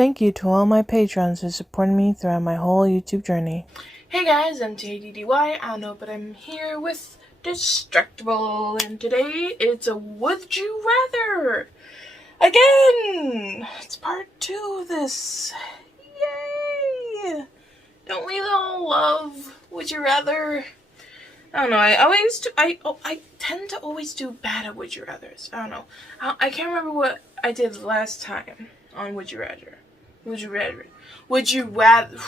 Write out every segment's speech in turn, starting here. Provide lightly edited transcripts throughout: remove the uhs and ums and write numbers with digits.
thank you to all my patrons who supported me throughout my whole YouTube journey. Hey guys, M.A.D.D.Y. I don't know, but I'm here with Distractible, and today it's a Would You Rather! Again! It's part 2 of this. Yay! Don't we all love Would You Rather? I don't know, I tend to always do bad at Would You Rathers. I don't know. I can't remember what I did last time on Would You Rather. Would you rather? Would you rather?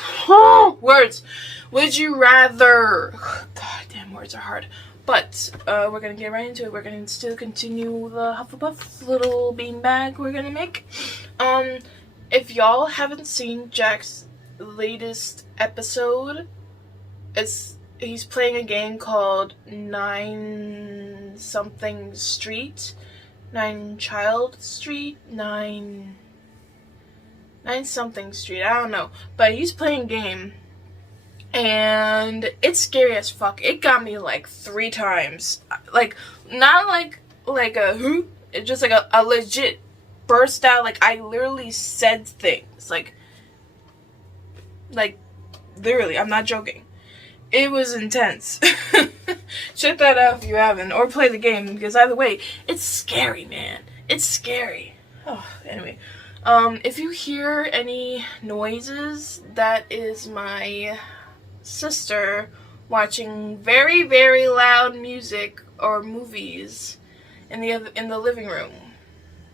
Words. Would you rather? God damn, words are hard. But we're gonna get right into it. We're gonna still continue the Hufflepuff little beanbag we're gonna make. If y'all haven't seen Jack's latest episode, he's playing a game called 9 something Street, 9 Child Street, 9 something Street, I don't know. But he's playing a game, and it's scary as fuck. It got me like 3 times. Like, not like a hoot, it's just like a legit burst out. Like, I literally said things. Like, literally, I'm not joking. It was intense. Check that out if you haven't, or play the game, because either way, it's scary, man. It's scary. Oh, anyway. If you hear any noises, that is my sister watching very, very loud music or movies in the living room.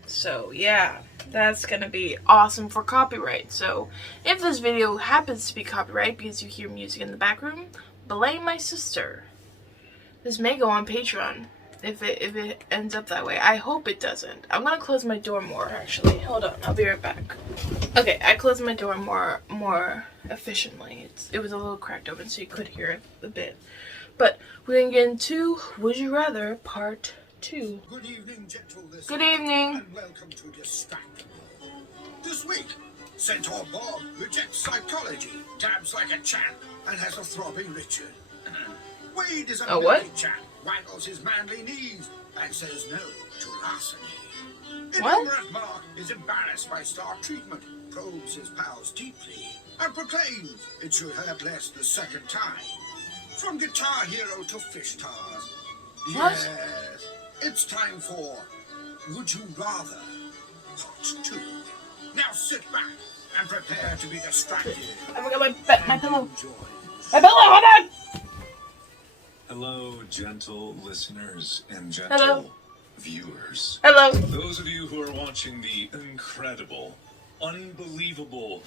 So, yeah, that's gonna be awesome for copyright. So, if this video happens to be copyright because you hear music in the back room, blame my sister. This may go on Patreon if it ends up that way. I hope it doesn't. I'm gonna close my door more, actually. Hold on, I'll be right back. Okay, I closed my door more efficiently. It was a little cracked open, so you could hear it a bit. But we're gonna get into Would You Rather Part 2. Good evening, gentle listeners. Good evening. And welcome to Distractible. This week, Centaur Bob rejects psychology, dabs like a champ, and has a throbbing Richard. Wade is a manly chap, waggles his manly knees, and says no to larceny. Ignorant Mark is embarrassed by star treatment, probes his pals deeply, and proclaims it should hurt less the second time. From Guitar Hero to Fish Tars. Yes, it's time for Would You Rather Part 2. Now sit back and prepare to be distracted. I forgot my pillow. My pillow, hold on! Hello, gentle listeners and gentle viewers. Hello. Those of you who are watching the incredible, unbelievable,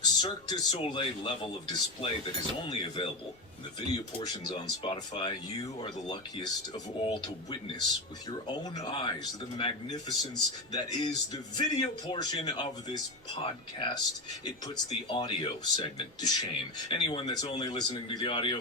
Cirque du Soleil level of display that is only available in the video portions on Spotify, you are the luckiest of all to witness with your own eyes the magnificence that is the video portion of this podcast. It puts the audio segment to shame. Anyone that's only listening to the audio,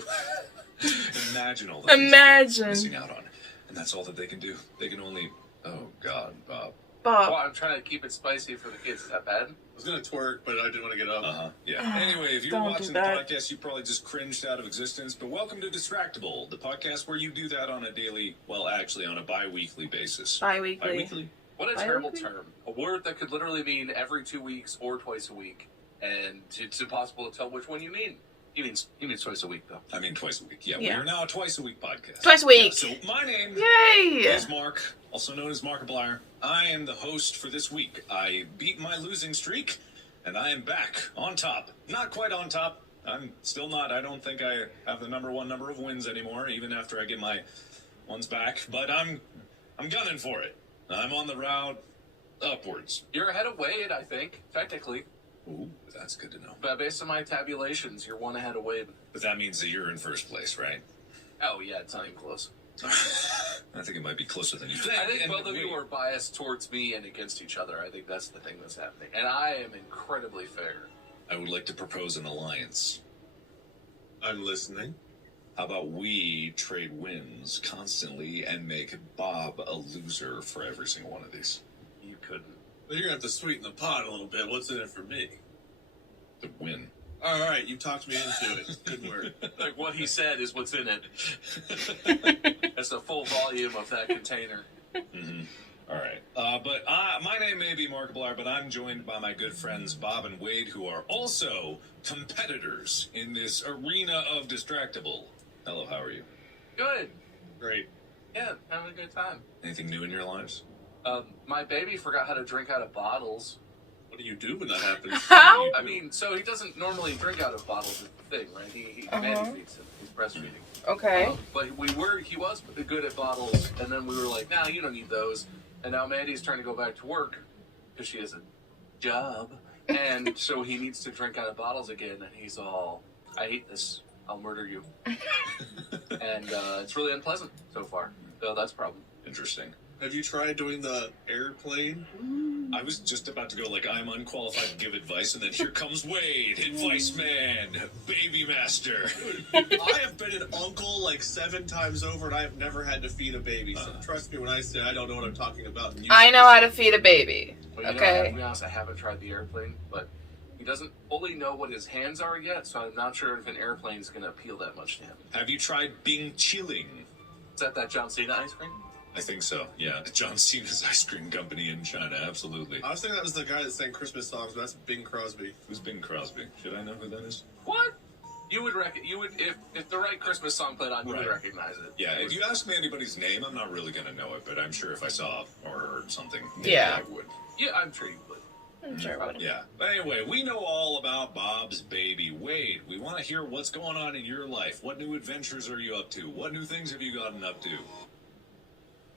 imagine all the things that they're missing out on. And that's all that they can do. They can only... Oh, God, Bob. Well, I'm trying to keep it spicy for the kids. Is that bad? I was going to twerk, but I didn't want to get up. Yeah. Anyway, if you're watching the podcast, you probably just cringed out of existence. But welcome to Distractible, the podcast where you do that on a daily, well, actually on a bi-weekly basis. Bi-weekly? What a terrible term. A word that could literally mean every 2 weeks or twice a week. And it's impossible to tell which one you mean. He means twice a week, though. I mean twice a week. Yeah, we are now a twice-a-week podcast. Twice a week. Yeah, so my name is Mark, also known as Markiplier. I am the host for this week. I beat my losing streak, and I am back on top. Not quite on top. I'm still not. I don't think I have the number 1 number of wins anymore, even after I get my ones back. But I'm gunning for it. I'm on the route upwards. You're ahead of Wade, I think, technically. Ooh, that's good to know. But based on my tabulations, you're 1 ahead of Wade. But that means that you're in first place, right? Oh, yeah, it's not even close. I think it might be closer than you think. I think both of you are biased towards me and against each other. I think that's the thing that's happening. And I am incredibly fair. I would like to propose an alliance. I'm listening. How about we trade wins constantly and make Bob a loser for every single one of these? You couldn't. Well, you're going to have to sweeten the pot a little bit. What's in it for me? The win. All right, you talked me into it. Good word. Like what he said is what's in it. That's the full volume of that container. Mm-hmm. All right. But my name may be Markiplier, but I'm joined by my good friends Bob and Wade, who are also competitors in this arena of Distractible. Hello, how are you? Good. Great. Yeah, having a good time. Anything new in your lives? My baby forgot how to drink out of bottles. What do you do when that happens? How? I mean, so he doesn't normally drink out of bottles. Is the thing, right? He Maddie feeds him. He's breastfeeding. Okay. But he was good at bottles, and then we were like, nah, you don't need those. And now Maddie's trying to go back to work because she has a job, and so he needs to drink out of bottles again. And he's all, I hate this. I'll murder you. And it's really unpleasant so far. So that's a problem. Interesting. Have you tried doing the airplane? I was just about to go like, I'm unqualified to give advice, and then here comes Wade, advice man, baby master. I have been an uncle like 7 times over, and I have never had to feed a baby. So trust me when I say I don't know what I'm talking about. And I know how to feed a baby. But, you know, I have to be honest, I haven't tried the airplane, but he doesn't fully know what his hands are yet, so I'm not sure if an airplane is going to appeal that much to him. Have you tried Bing Chilling? Is that John Cena ice cream? I think so, yeah. John Cena's ice cream company in China, absolutely. I was thinking that was the guy that sang Christmas songs, but that's Bing Crosby. Who's Bing Crosby? Should I know who that is? What? You would if the right Christmas song played on, you would recognize it. Yeah, if you ask me anybody's name, I'm not really going to know it, but I'm sure if I saw or heard something, Yeah. I would. Yeah, I'm sure you would. I'm sure it would. Yeah. But anyway, we know all about Bob's baby. Wade, we want to hear what's going on in your life. What new adventures are you up to? What new things have you gotten up to?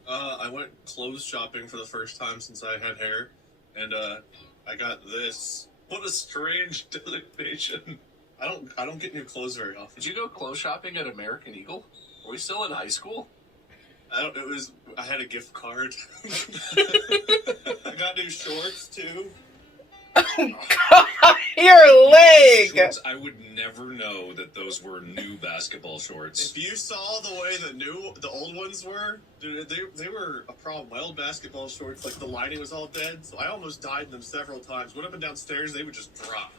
I went clothes shopping for the first time since I had hair, and I got this. What a strange designation. I don't get new clothes very often. Did you go clothes shopping at American Eagle? Are we still in high school? I had a gift card. I got new shorts too. God, your leg! Shorts, I would never know that those were new basketball shorts. If you saw the way the old ones were, dude, they were a problem. My old basketball shorts, like the lining was all dead, so I almost died in them several times. Went up and downstairs, they would just drop.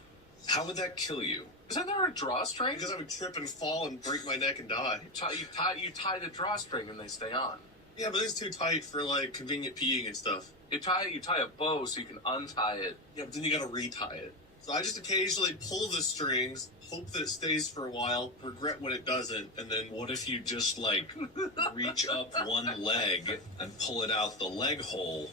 How would that kill you? Isn't there a drawstring? Because I would trip and fall and break my neck and die. You tie the drawstring and they stay on. Yeah, but it's too tight for like convenient peeing and stuff. You tie a bow so you can untie it. Yeah, but then you gotta retie it. So I just occasionally pull the strings, hope that it stays for a while, regret when it doesn't, and then... What if you just, like, reach up one leg and pull it out the leg hole?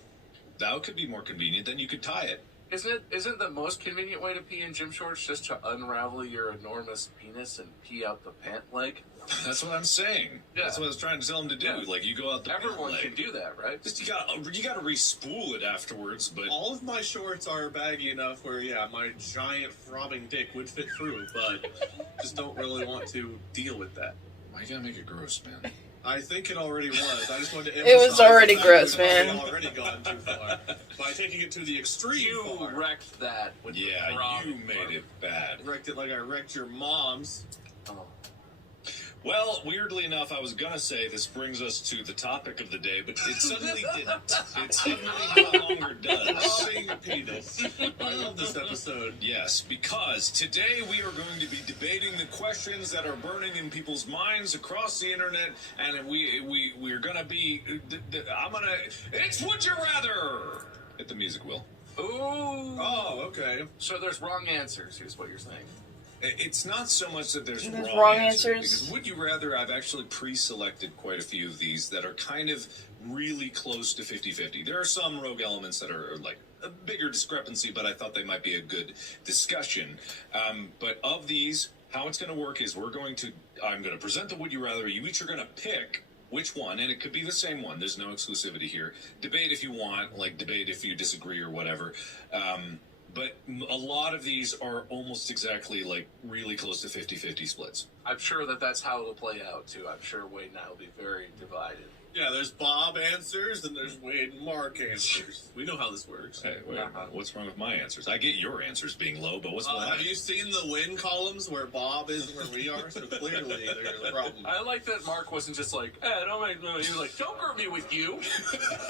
That could be more convenient. Then you could tie it. Isn't the most convenient way to pee in gym shorts just to unravel your enormous penis and pee out the pant leg? That's what I'm saying. Yeah. That's what I was trying to tell him to do. Yeah. Like, you go out the Everyone pant can leg. do that, right? Just you gotta re-spool it afterwards, but... All of my shorts are baggy enough where, yeah, my giant throbbing dick would fit through, but just don't really want to deal with that. Why you gotta make it gross, man? I think it already was. I just wanted to It was emphasize already the fact gross, that it man. had already gone too far. By taking it to the extreme You far. wrecked that with the Yeah, throbbing you made part. it bad. I wrecked it like I wrecked your mom's. Oh. Well, weirdly enough, I was gonna say this brings us to the topic of the day, but it suddenly didn't. It suddenly no longer does. Loving penis. I love this episode. Yes, because today we are going to be debating the questions that are burning in people's minds across the internet, and we're gonna be. It's Would You Rather. Hit the music, Will. Ooh. Oh, okay. So there's wrong answers. Here's what you're saying. It's not so much that there's There's wrong, wrong answers. answers. Because Would You Rather, I've actually pre-selected quite a few of these that are kind of really close to 50-50. There are some rogue elements that are like a bigger discrepancy, but I thought they might be a good discussion. But of these, how it's going to work is I'm going to present the Would You Rather. You each are going to pick which one, and it could be the same one. There's no exclusivity here. Debate if you want, like debate if you disagree or whatever. But a lot of these are almost exactly like really close to 50-50 splits. I'm sure that's how it'll play out too. I'm sure Wade and I will be very divided. Yeah, there's Bob answers, and there's Wade and Mark answers. We know how this works. Hey, wait, what's wrong with my answers? I get your answers being low, but what's wrong? Have you seen the win columns where Bob is and where we are? So clearly there's a problem. I like that Mark wasn't just like, don't make no. He was like, don't group me with you.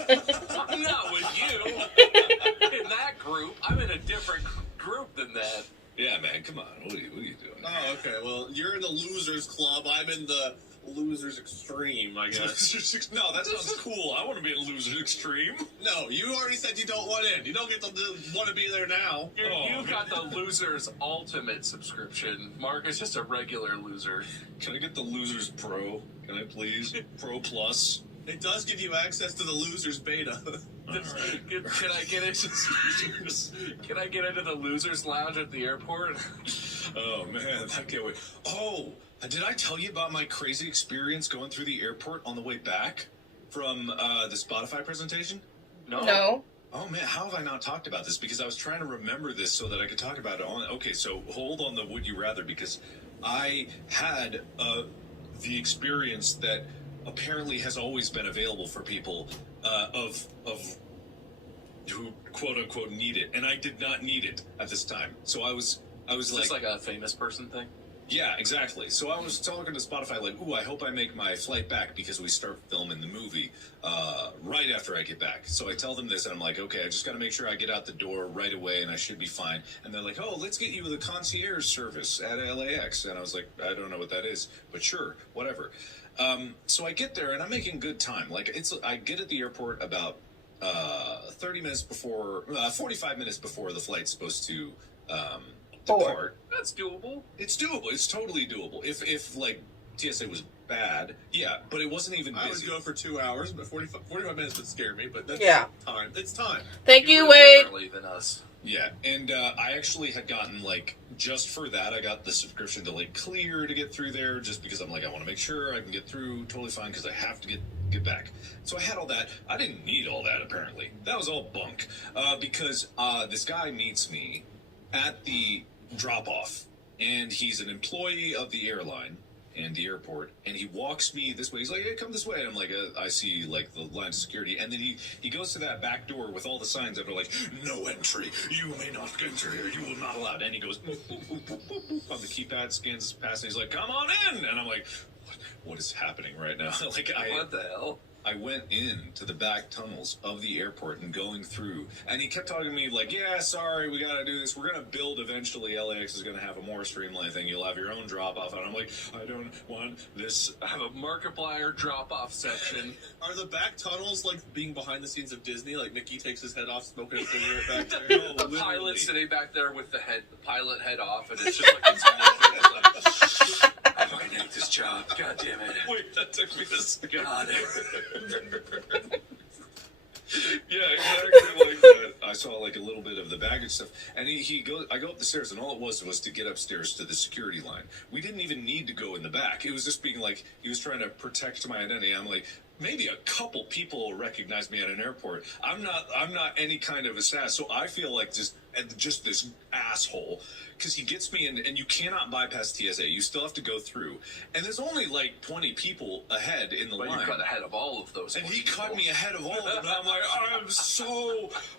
I'm not with you. In that group, I'm in a different group than that. Yeah, man, come on. What are you doing? Oh, okay. Well, you're in the losers club. I'm in the losers extreme, I guess. No, that sounds cool. I want to be in losers extreme. No, you already said you don't want in. You don't get to want to be there now. You've got the losers ultimate subscription. Mark is just a regular loser. Can I get the losers pro? Can I please? Pro plus? It does give you access to the losers beta. Can I get into Can I get into the losers lounge at the airport? Oh man, I can't wait. Oh, did I tell you about my crazy experience going through the airport on the way back from the Spotify presentation? No. Oh man, how have I not talked about this? Because I was trying to remember this so that I could talk about it on. Okay, so hold on the would you rather, because I had the experience that apparently has always been available for people of who quote unquote need it, and I did not need it at this time. So I was Is this like a famous person thing? Yeah, exactly. So I was talking to Spotify like, ooh, I hope I make my flight back because we start filming the movie right after I get back. So I tell them this, and I'm like, okay, I just got to make sure I get out the door right away, and I should be fine. And they're like, oh, let's get you the concierge service at LAX. And I was like, I don't know what that is, but sure, whatever. So I get there, and I'm making good time. Like, I get at the airport about 45 minutes before the flight's supposed to depart. That's doable. It's doable. It's totally doable. If like TSA was bad, yeah, but it wasn't even busy. I would go for 2 hours, but 45 minutes would scare me. But that's time. It's time. Thank you, were Wade. differently than us. Yeah, and I actually had gotten, like, just for that, I got the subscription to, like, Clear to get through there, just because I'm like, I want to make sure I can get through totally fine, because I have to get back. So I had all that. I didn't need all that, apparently. That was all bunk, because this guy meets me at the drop-off, and he's an employee of the airline and the airport, and he walks me this way. He's like, hey, come this way. And I'm like, I see, like, the line of security. And then he goes to that back door with all the signs that are like, no entry. You may not enter here. You will not allowed. And he goes, boop, boop, boop, boop, boop, boop, on the keypad, scans his pass, and he's like, come on in. And I'm like, what is happening right now? Like, What the hell? I went in to the back tunnels of the airport and going through, and he kept talking to me like, yeah, sorry, we got to do this. We're going to build eventually. LAX is going to have a more streamlined thing. You'll have your own drop-off. And I'm like, I don't want this. I have a Markiplier drop-off section. Are the back tunnels like being behind the scenes of Disney? Like Mickey takes his head off, smoking a cigarette back there? No, the literally. pilot sitting back there with the pilot head off, and it's just like it's like, I might need this job. God damn it. Wait, that took me a second. God. Yeah, exactly like that. I saw like a little bit of the baggage stuff, and I go up the stairs, and all it was to get upstairs to the security line. We didn't even need to go in the back. It was just being like, he was trying to protect my identity. I'm like, maybe a couple people will recognize me at an airport. I'm not any kind of assassin, so I feel like just this asshole, because he gets me in, and you cannot bypass TSA. You still have to go through, and there's only like 20 people ahead in the line. You cut ahead of all of those. And he cut me ahead of all of them. And I'm like,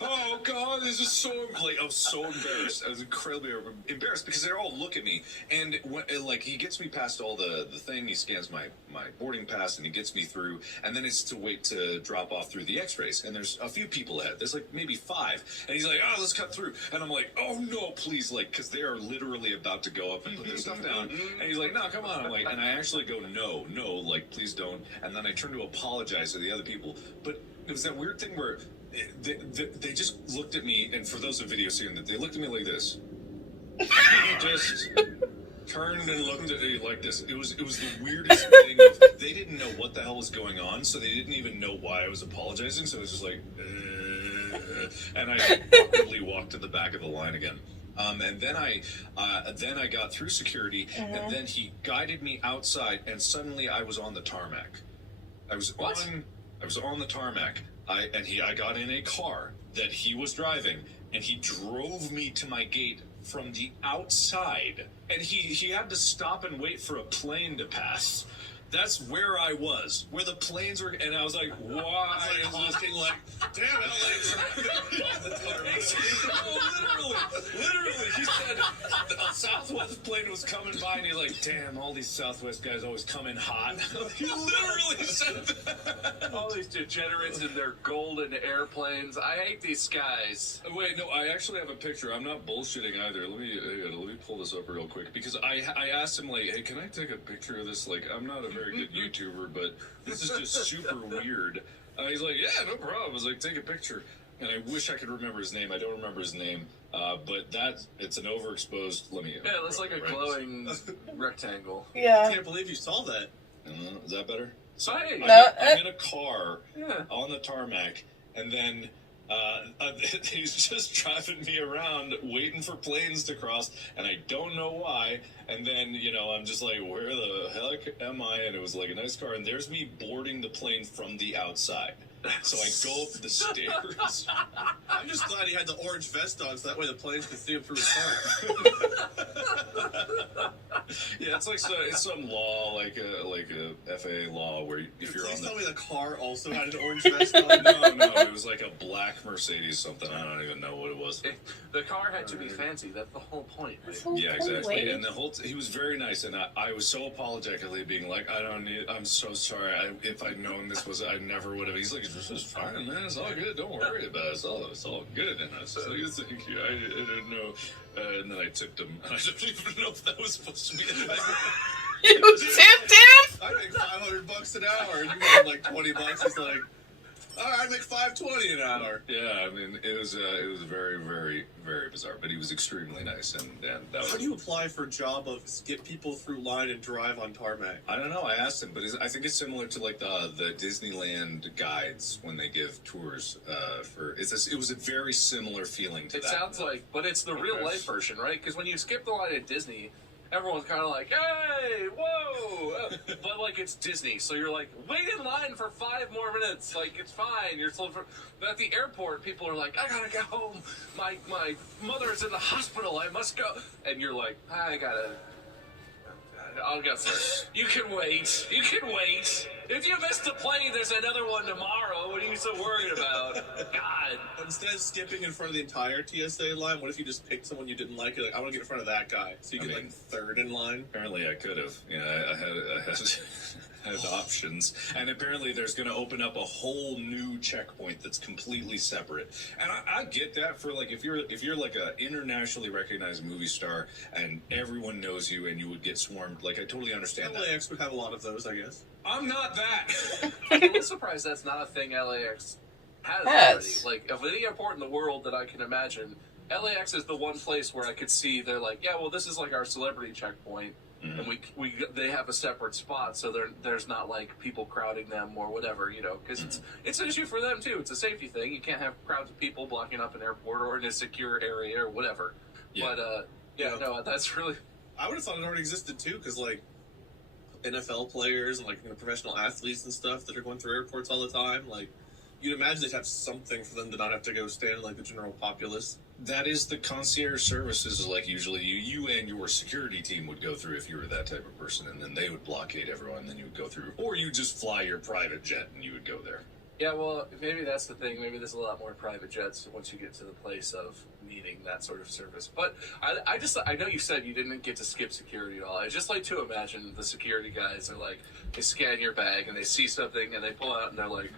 oh god, this is so, like, I was so embarrassed. I was incredibly embarrassed because they all look at me, and like, he gets me past all the thing. He scans my boarding pass, and he gets me through, and then it's to wait to drop off through the X-rays. And there's a few people ahead. There's like maybe 5, and he's like, oh, let's cut through. And I'm like, oh no, please, like, because they are literally about to go up and put their stuff down. And he's like, no, come on. I'm like, and I actually go, no, like, please don't. And then I turn to apologize to the other people. But it was that weird thing where they just looked at me, and for those of video seeing that, they looked at me like this. Just turned and looked at me like this. It was the weirdest thing. They didn't know what the hell was going on, so they didn't even know why I was apologizing. So it was just like, and I awkwardly walked to the back of the line again. And then I got through security, and then he guided me outside, and suddenly I was on the tarmac. I was on the tarmac. I got in a car that he was driving, and he drove me to my gate from the outside. And he had to stop and wait for a plane to pass. That's where I was, where the planes were, and I was like, why is this thing like, damn it, literally, He said the Southwest plane was coming by, and he's like, damn, all these Southwest guys always come in hot. He literally said that. All these degenerates in their golden airplanes. I hate these skies. Wait, no, I actually have a picture. I'm not bullshitting either. Let me pull this up real quick, because I asked him, like, hey, can I take a picture of this? Like, I'm not a very good YouTuber, but this is just super weird. He's like, yeah, no problem. I was like, take a picture. And I wish I could remember his name. I don't remember his name. But it's an overexposed. Yeah, that's like a glowing rectangle. Yeah. I can't believe you saw that. Is that better? So, hey. I'm in a car on the tarmac, and then he's just driving me around, waiting for planes to cross, and I don't know why. And then, I'm just like, where the heck am I? And it was like a nice car, and there's me boarding the plane from the outside. So I go up the stairs. I'm just glad he had the orange vest on, so that way the planes could see him through his car. Yeah, it's like it's some law, like a FAA law, where if you're on Please the... tell me the car also had an orange vest on. No, it was like a black Mercedes something. I don't even know what it was. The car had to be fancy. That's the whole point. Right? Yeah, exactly. And he was very nice, and I was so apologetically being like, I'm so sorry. If I'd known this was, I never would have. He's like, this is fine, man. It's all good. Don't worry about it. It's all good. And I was like, thank you. I didn't know. And then I tipped him. I don't even know if that was supposed to be. You tipped him? I make $500 an hour, and you got like $20. It's like, all right, I make $5.20 an hour. Yeah, I mean, it was very, very, very bizarre, but he was extremely nice, and that was... How do you apply for a job of skip people through line and drive on tarmac? I don't know. I asked him, but I think it's similar to like the Disneyland guides when they give tours it was a very similar feeling to that. It sounds like, but it's the real life version, right? Because when you skip the line at Disney, everyone's kind of like, hey, whoa, but like it's Disney, so you're like, wait in line for 5 more minutes, like it's fine. You're still but at the airport, people are like, I gotta get home. My mother's in the hospital. I must go. And you're like, I'll go first. You can wait. If you missed the plane, there's another one tomorrow. What are you so worried about? God. Instead of skipping in front of the entire TSA line, what if you just picked someone you didn't like? You're like, I want to get in front of that guy. So you get like third in line. Apparently I could have. Yeah, I had options. And apparently there's going to open up a whole new checkpoint that's completely separate. And I get that for like, if you're like a internationally recognized movie star and everyone knows you and you would get swarmed, like I totally understand that. LAX would have a lot of those, I guess. I'm not that. I'm a little surprised that's not a thing LAX has already. Like, of any airport in the world that I can imagine, LAX is the one place where I could see they're like, yeah, well, this is like our celebrity checkpoint, and they have a separate spot, so there's not like people crowding them or whatever, because it's an issue for them too. It's a safety thing. You can't have crowds of people blocking up an airport or in a secure area or whatever. Yeah. But no, that's really. I would have thought it already existed too, because like NFL players and like professional athletes and stuff that are going through airports all the time, like you'd imagine they'd have something for them to not have to go stand in like the general populace. That is the concierge services, like usually you and your security team would go through if you were that type of person, and then they would blockade everyone, and then you would go through, or you just fly your private jet and you would go there. Yeah, well, maybe that's the thing. Maybe there's a lot more private jets once you get to the place of needing that sort of service. But I know you said you didn't get to skip security at all. I just like to imagine the security guys are like, they scan your bag and they see something and they pull out and they're like,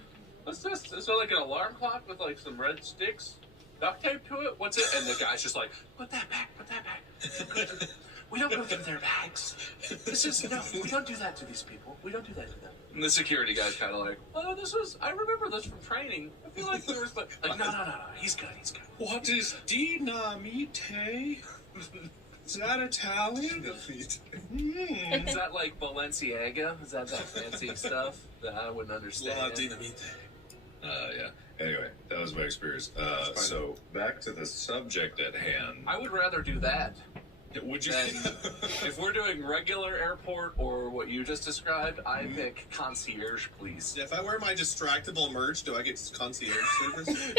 what's this? Is there like an alarm clock with like some red sticks? Duct tape to it? What's it? And the guy's just like, put that back. We don't go through their bags. We don't do that to these people. We don't do that to them. And the security guy's kind of like, oh, I remember this from training. I feel like there was, like, no, he's good. What is dinamite? Is that Italian? Is that like Balenciaga? Is that fancy stuff that I wouldn't understand? La dinamite. Yeah. Anyway, that was my experience. So back to the subject at hand. I would rather do that. Would you? If we're doing regular airport or what you just described, I pick concierge, please. Yeah, if I wear my Distractible merch, do I get concierge service?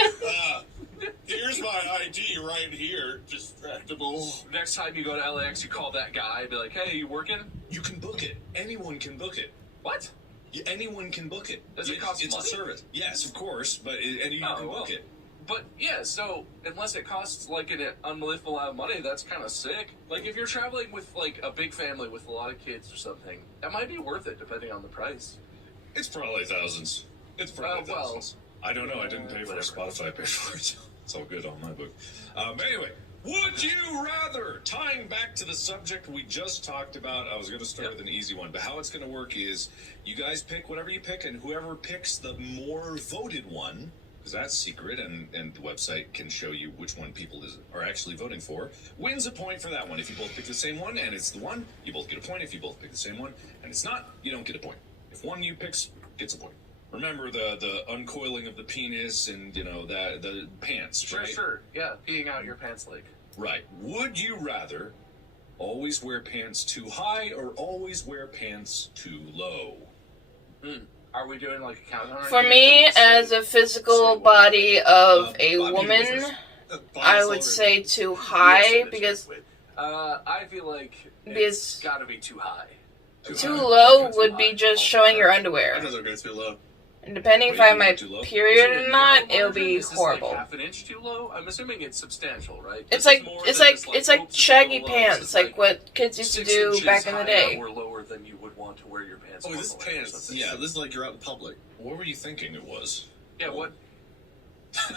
Here's my ID right here, Distractible. Next time you go to LAX, you call that guy, be like, hey, you working? You can book it. Anyone can book it. What? Anyone can book it. Does it cost money? It's a service. Yes, of course, but you can book it. But yeah, so unless it costs like an unbelievable amount of money, that's kind of sick. Like if you're traveling with like a big family with a lot of kids or something, that might be worth it depending on the price. It's probably thousands. It's probably thousands. I don't know. I didn't pay for it. Spotify paid for it. It's all good on my book. Anyway, would you rather? Tying back to the subject we just talked about, I was going to start with an easy one, but how it's going to work is you guys pick whatever you pick, and whoever picks the more voted one, because that's secret, and the website can show you which one people are actually voting for, wins a point for that one. If you both pick the same one and it's the one, you both get a point. If you both pick the same one and it's not, you don't get a point. If one you picks gets a point. Remember the uncoiling of the penis and, the pants, right? Sure. Yeah, peeing out your pants leg. Right. Would you rather always wear pants too high or always wear pants too low? Are we doing like a countdown? For me, as a physical body of a woman, I would say too high because I feel like it's gotta be too high. Too low would be just showing your underwear. I know they're going too low. And depending if I have my period or not, it'll be horrible. Like half an inch too low? I'm assuming it's substantial, right? It's like shaggy pants, like what kids used to do back in the day. Or lower than you would want to wear your pants. Oh, this is pants. Yeah, this is like you're out in public. What were you thinking it was? Yeah, what?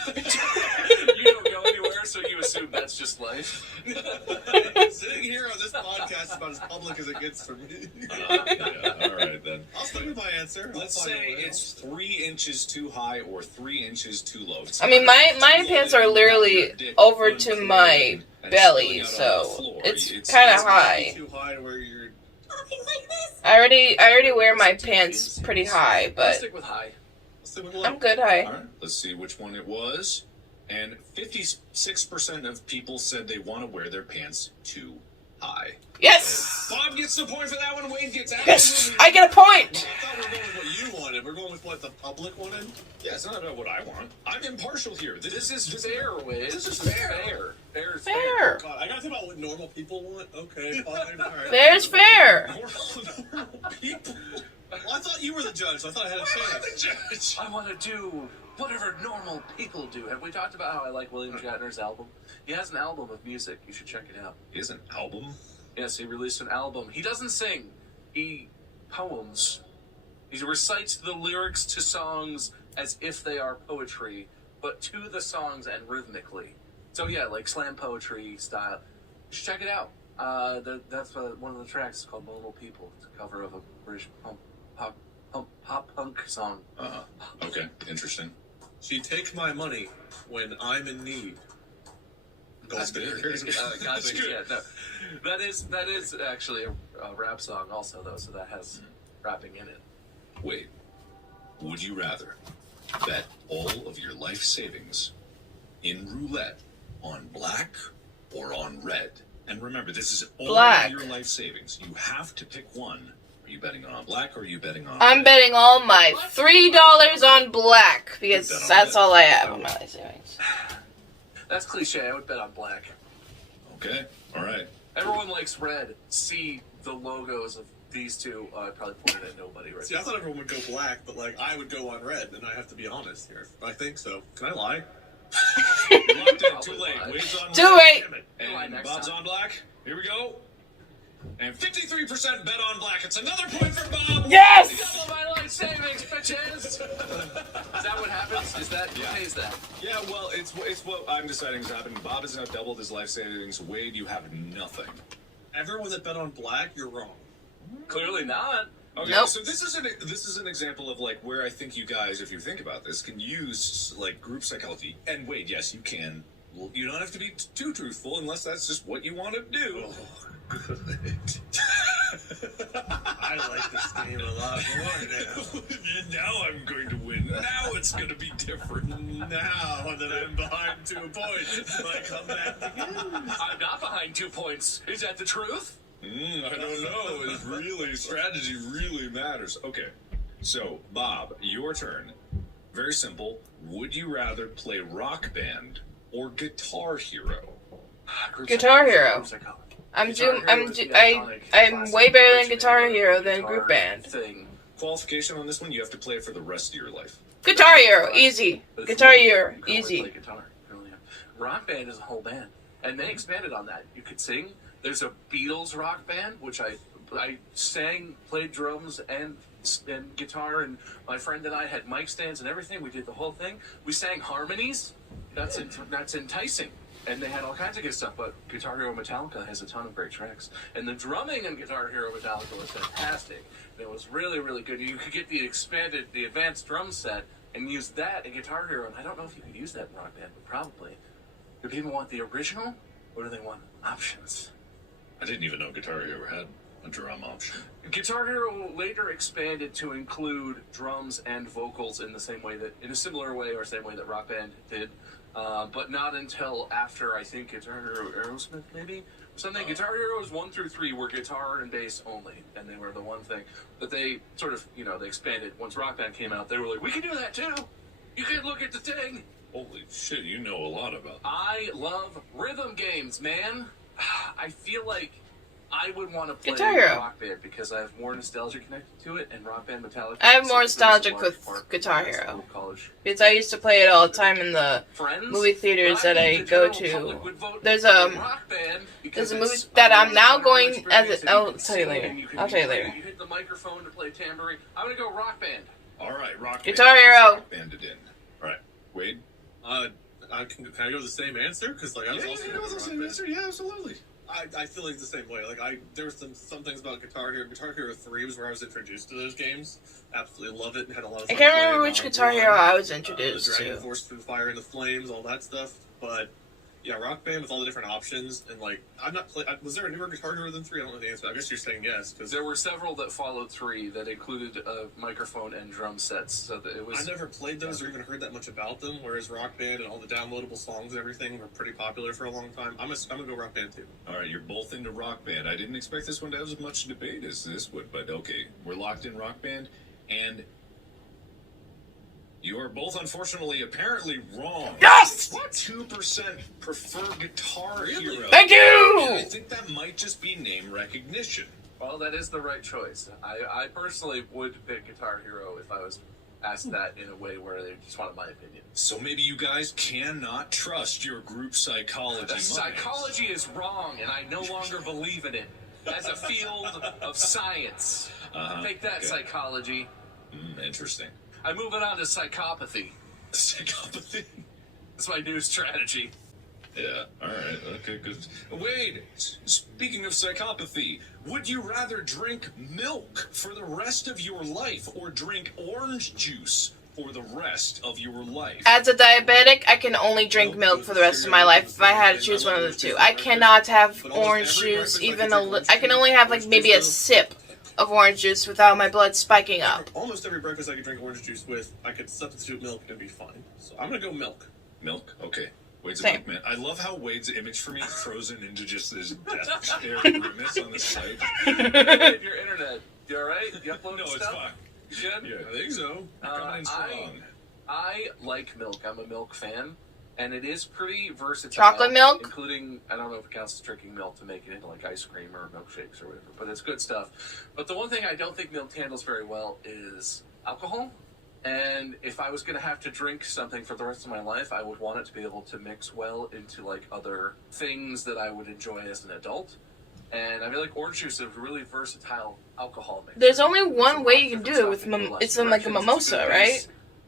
You don't go anywhere, so you assume that's just life. Sitting here on this podcast is about as public as it gets for me. Yeah, all right then. I'll stick with my answer. Let's say it's 3 inches too high or 3 inches too low. I mean, my pants are literally over to my belly, so it's kind of high. Too high to where you're I already wear my pants pretty high, but stick with high. I'm good high. All right, let's see which one it was. And 56% of people said they want to wear their pants too high. Yes! Bob gets the point for that one. Wade gets Yes! I get a point! I thought we were going with what you wanted. We're going with what the public wanted? Yeah, it's not about what I want. I'm impartial here. This is fair, Wade. This is fair. Fair. Fair. God, I gotta think about what normal people want? Okay, fine. All right. Fair's fair. Normal people. Well, I thought you were the judge, so I thought I had a chance. I want to do whatever normal people do. Have we talked about how I like William Shatner's album? He has an album of music. You should check it out. He has an album? Yes, he released an album. He doesn't sing. He poems. He recites the lyrics to songs as if they are poetry, but to the songs and rhythmically. So yeah, like slam poetry style. You should check it out. That's one of the tracks. It's called Normal People. It's a cover of a British pop punk song. Okay, interesting. She take my money when I'm in need. That's good. That's good. Yeah, no. That is actually a rap song also, though, so that has rapping in it. Wait, would you rather bet all of your life savings in roulette on black or on red? And remember, this is all black. Of your life savings. You have to pick one. Are you betting on black or are you betting on I'm red? betting all my $3 on black because that's all I have on my life savings. That's cliche. I would bet on black. Okay, all right. Everyone likes red. See the logos of these two. I probably pointed at nobody right See, I thought everyone would go black, but like I would go on red, and I have to be honest here. I think so. Can I lie? You're locked in. Too late. Wade's on Too late. And Bob's on black. Here we go. And 53% bet on black. It's another point for Bob. Yes! Double my life savings, bitches! Is that what happens? Is that who pays that? Yeah, well, it's what I'm deciding is happening. Bob has now doubled his life savings. Wade, you have nothing. Everyone that bet on black, you're wrong. Clearly not. Okay, Nope. so this is an example of like where I think you guys, if you think about this, can use like group psychology. And Wade, yes, you can. Well, you don't have to be too truthful unless that's just what you want to do. Good. I like this game a lot more now. Now I'm going to win. Now it's going to be different. Now that I'm behind 2 points, I come back again. I'm not behind 2 points. Is that the truth? I don't know. Strategy really matters. Okay, so Bob, your turn. Very simple. Would you rather play Rock Band or Guitar Hero? Guitar Hero. I'm way better than Guitar Hero than Group Band. Thing. Qualification on this one, you have to play it for the rest of your life. Guitar Hero, easy. Guitar Hero, You can only easy. play guitar. Really. Rock Band is a whole band, and they expanded on that. You could sing. There's a Beatles rock band, which I sang, played drums and guitar, and my friend and I had mic stands and everything. We did the whole thing. We sang harmonies. That's enticing. And they had all kinds of good stuff, but Guitar Hero Metallica has a ton of great tracks. And the drumming in Guitar Hero Metallica was fantastic. And it was really, really good. You could get the advanced drum set and use that in Guitar Hero. And I don't know if you could use that in Rock Band, but probably. Do people want the original, or do they want options? I didn't even know Guitar Hero had a drum option. Guitar Hero later expanded to include drums and vocals in a similar way or same way that Rock Band did. But not until after, I think, Guitar Hero Aerosmith, maybe? Something. Guitar Heroes 1 through 3 were guitar and bass only, and they were the one thing. But they sort of, they expanded. Once Rock Band came out, they were like, we can do that too! You can look at the thing! Holy shit, you know a lot about that. I love rhythm games, man! I feel like I would want to play Guitar Hero. Rock Band because I have more nostalgia connected to it, and Rock Band Metallica. I have more nostalgic with Guitar Hero. Because I used to play it all the time in the movie theaters that I go to. There's a movie that I'm now going I'll tell you later. I'll tell you later. You hit the microphone to play tambourine. I'm gonna go Rock Band. Alright, Rock Guitar Band. Hero. Rock Banded in. Alright, Wade? Can I go the same answer? Because I was also going the same answer. Yeah, absolutely. I feel like the same way. There were some things about Guitar Hero. Guitar Hero 3 was where I was introduced to those games. Absolutely love it and had a lot of fun. I can't remember playing, which Guitar Hero I was introduced the Dragon to. Force, Foo Fire and the Flames, all that stuff. But yeah, Rock Band with all the different options and I've not played. Was there a newer Guitar Hero than 3? I don't know the answer. I guess you're saying yes because There were several that followed 3 that included a microphone and drum sets, so that it was. I never played those or even heard that much about them. Whereas Rock Band and all the downloadable songs and everything were pretty popular for a long time. I'm gonna go Rock Band too. Alright, you're both into Rock Band. I didn't expect this one to have as much debate as this would, but okay. We're locked in Rock Band, and you are both, unfortunately, apparently wrong. Yes! 2% prefer Guitar Hero. Thank you! And I think that might just be name recognition. Well, that is the right choice. I personally would pick Guitar Hero if I was asked that in a way where they just wanted my opinion. So maybe you guys cannot trust your group psychology. The psychology is wrong, and I no longer believe in it as a field of science. Take that, psychology. Interesting. I'm moving on to psychopathy. Psychopathy? That's my new strategy. Yeah, alright, okay, good. Wade, speaking of psychopathy, would you rather drink milk for the rest of your life or drink orange juice for the rest of your life? As a diabetic, I can only drink milk for the rest of my life if I had to choose one of the two. I cannot have orange juice even I can only have maybe a sip of orange juice without my blood spiking up. Almost every breakfast I could drink orange juice with, I could substitute milk and it'd be fine. So I'm gonna go milk. Milk? Okay. Wade's a Same. milk man. I love how Wade's image for me is frozen into just this death stare grimace on the site. Your internet, you alright? You uploading No, it's stuff? fine. You good? Yeah, I think so. Coming in strong. I like milk. I'm a milk fan. And it is pretty versatile. Chocolate milk? Including, I don't know if it counts as drinking milk to make it into ice cream or milkshakes or whatever, but it's good stuff. But the one thing I don't think milk handles very well is alcohol. And if I was going to have to drink something for the rest of my life, I would want it to be able to mix well into other things that I would enjoy as an adult. And I feel like orange juice is a really versatile alcohol mix. There's only one way you can do it with it's in a mimosa, right?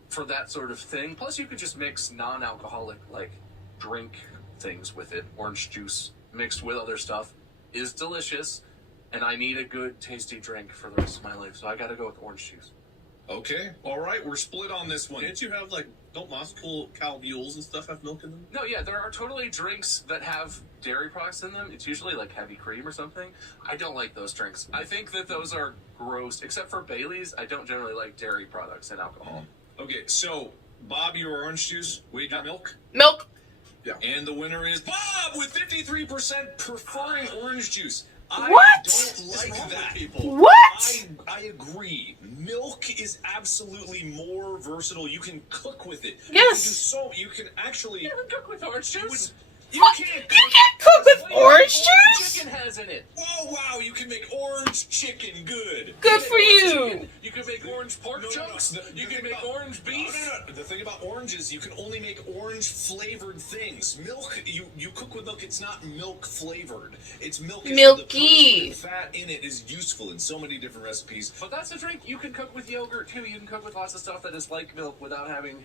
For that sort of thing. Plus, you could just mix non-alcoholic, drink things with it. Orange juice mixed with other stuff is delicious, and I need a good, tasty drink for the rest of my life, so I gotta go with orange juice. Okay, alright, we're split on this one. Can't you have, don't Moscow cow mules and stuff have milk in them? No, yeah, there are totally drinks that have dairy products in them. It's usually, heavy cream or something. I don't like those drinks. I think that those are gross. Except for Bailey's, I don't generally like dairy products and alcohol. Okay, so, Bob, your orange juice, Wade, your milk? Milk. Yeah. And the winner is Bob with 53% preferring orange juice. I What? don't like that. People. What? I agree. Milk is absolutely more versatile. You can cook with it. Yes. You can actually... You can cook with orange juice? You What? can't You can't cook with orange Orange juice? chicken has in it. Oh, wow, you can make orange chicken good. Good for Orange you. chicken. You can make orange pork chunks. You can make orange beef. No. The thing about orange is you can only make orange-flavored things. Milk, you cook with milk, it's not milk-flavored. It's milk. Milky. The protein and fat in it is useful in so many different recipes. But that's a drink you can cook with yogurt, too. You can cook with lots of stuff that is like milk without having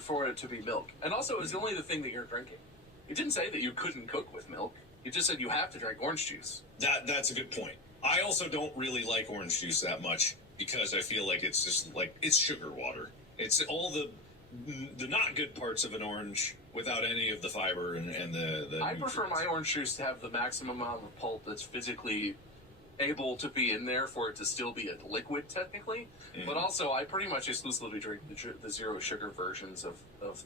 for it to be milk. And also, it's only the thing that you're drinking. It didn't say that you couldn't cook with milk. It just said you have to drink orange juice. That's a good point. I also don't really like orange juice that much because I feel like it's just like it's sugar water. It's all the not good parts of an orange without any of the fiber and the I prefer my orange juice to have the maximum amount of pulp that's physically able to be in there for it to still be a liquid technically, but also I pretty much exclusively drink the zero sugar versions of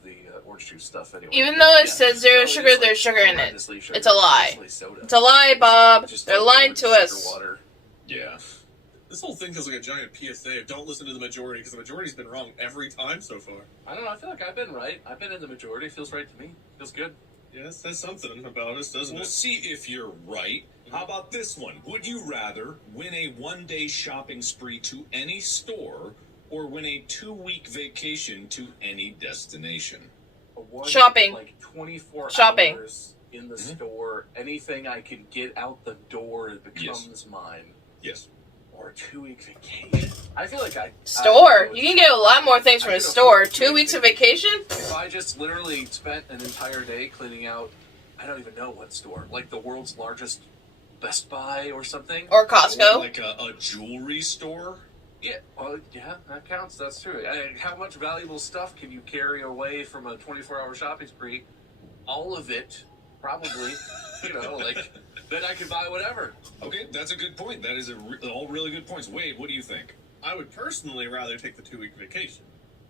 the orange juice stuff anyway. Even though it says zero sugar, there's sugar in it. It's a lie. It's a lie, Bob. They're lying to us. Water. Yeah. This whole thing feels like a giant PSA. Don't listen to the majority, because the majority's been wrong every time so far. I don't know. I feel like I've been right. I've been in the majority. It feels right to me. Feels good. Yeah, it says something about us, doesn't We'll it? see if you're right. How about this one? Would you rather win a one-day shopping spree to any store or win a 2-week vacation to any destination? Shopping. Like 24 Shopping. hours in the store. Anything I can get out the door becomes mine. Yes. Or a 2-week vacation. I feel like Store? You can get a lot more things from a store. 2 weeks of vacation? If I just literally spent an entire day cleaning out, I don't even know what store. Like the world's largest Best Buy or something. Or Costco? Or like a jewelry store? Yeah, well, yeah, that counts. That's true. How much valuable stuff can you carry away from a 24-hour shopping spree? All of it, probably. Like, then I could buy whatever. Okay, that's a good point. That is all really good points. Wade, what do you think? I would personally rather take the 2-week vacation,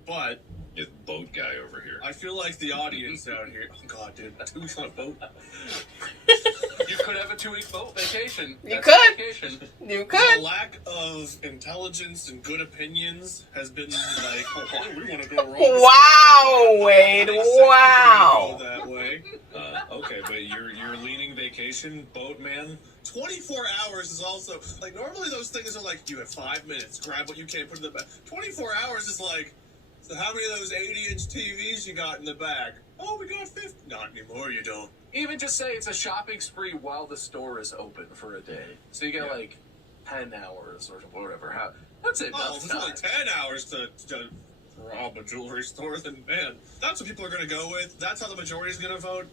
but You're the boat guy over here. I feel like the audience out here. Oh God, dude, 2 weeks on a boat. You could have a 2-week boat vacation. You That's could. a vacation. You The could. lack of intelligence and good opinions has been like, oh, we want to go wrong. Wow, Wade. Go Wow. that way. Okay, but you're leaning vacation, boat man? 24 hours is also like normally those things are like you have 5 minutes, grab what you can, put in the bag. 24 hours is like, so how many of those 80-inch TVs you got in the bag? Oh, we got 50. Not anymore, you don't. Even just say it's a shopping spree while the store is open for a day. So you get like 10 hours or whatever. That's it. Oh, if it's only 10 hours to rob a jewelry store, then man, that's what people are going to go with. That's how the majority is going to vote.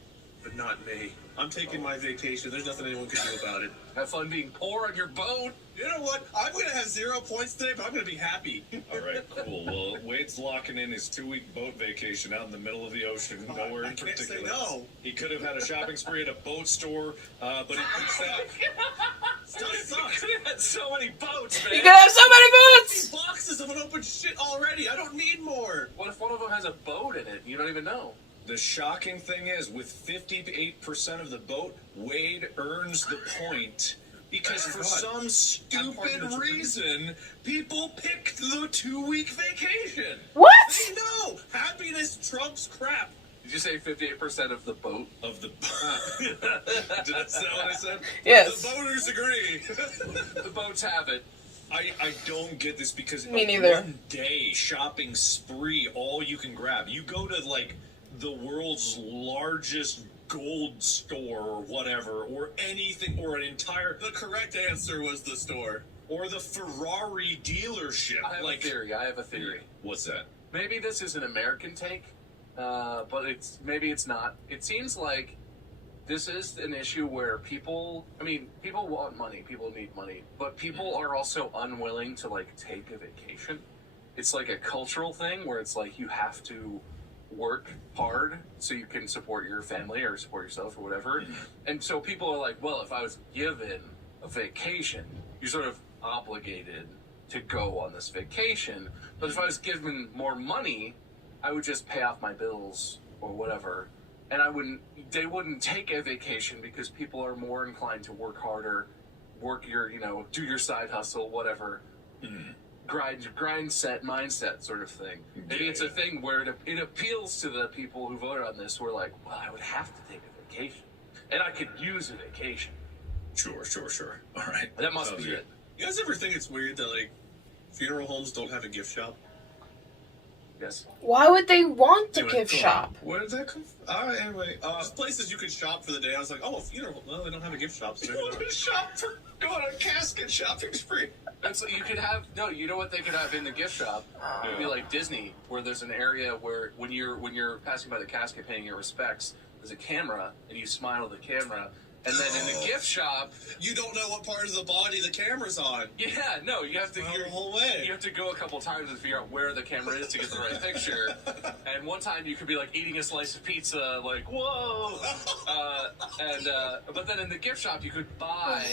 But not me. I'm taking my vacation. There's nothing anyone can do about it. Have fun being poor on your boat. You know what? I'm going to have 0 points today, but I'm going to be happy. All right, cool. Well, Wade's locking in his 2-week boat vacation out in the middle of the ocean, nowhere in I can't particular. say no. He could have had a shopping spree at a boat store, but he picks that. Stuff sucks. You could have had so many boats, man. You could have so many boots! Boxes of unopened shit already. I don't need more. What if one of them has a boat in it? You don't even know. The shocking thing is, with 58% of the vote, Wade earns the point because for some stupid reason, people picked the 2-week vacation. What? They know. Happiness trumps crap. Did you say 58% of the boat? Of the Did I say what I said? Yes. The voters agree. The boats have it. I don't get this because Me neither. One day shopping spree, all you can grab. You go to like the world's largest gold store or whatever, or anything, or an entire. The correct answer was the store. Or the Ferrari dealership. I have a theory. What's that? Maybe this is an American take, but maybe it's not. It seems like this is an issue where people want money, people need money, but people are also unwilling to like take a vacation. It's like a cultural thing where it's like you have to work hard so you can support your family or support yourself or whatever. And so people are like, well, if I was given a vacation, you're sort of obligated to go on this vacation. But if I was given more money, I would just pay off my bills or whatever. And they wouldn't take a vacation because people are more inclined to work harder, do your side hustle, whatever. Grind set mindset sort of thing. Maybe it's a thing where it appeals to the people who voted on this who are like, well, I would have to take a vacation. And I could use a vacation. Sure. All right. That must be it. You guys ever think it's weird that like funeral homes don't have a gift shop? Yes. Why would they want a gift shop? Where did that come from? Anyway, There's places you could shop for the day. I was like, oh, a funeral home. Well, they don't have a gift shop. So you want to shop for go on a casket shopping spree? And so you could have you know what they could have in the gift shop? It would be like Disney, where there's an area where when you're passing by the casket paying your respects, there's a camera and you smile at the camera. And then in the gift shop, you don't know what part of the body the camera's on. Yeah, no, you have to the whole way. You have to go a couple times and figure out where the camera is to get the right picture. And one time you could be like eating a slice of pizza, like whoa. But then in the gift shop you could buy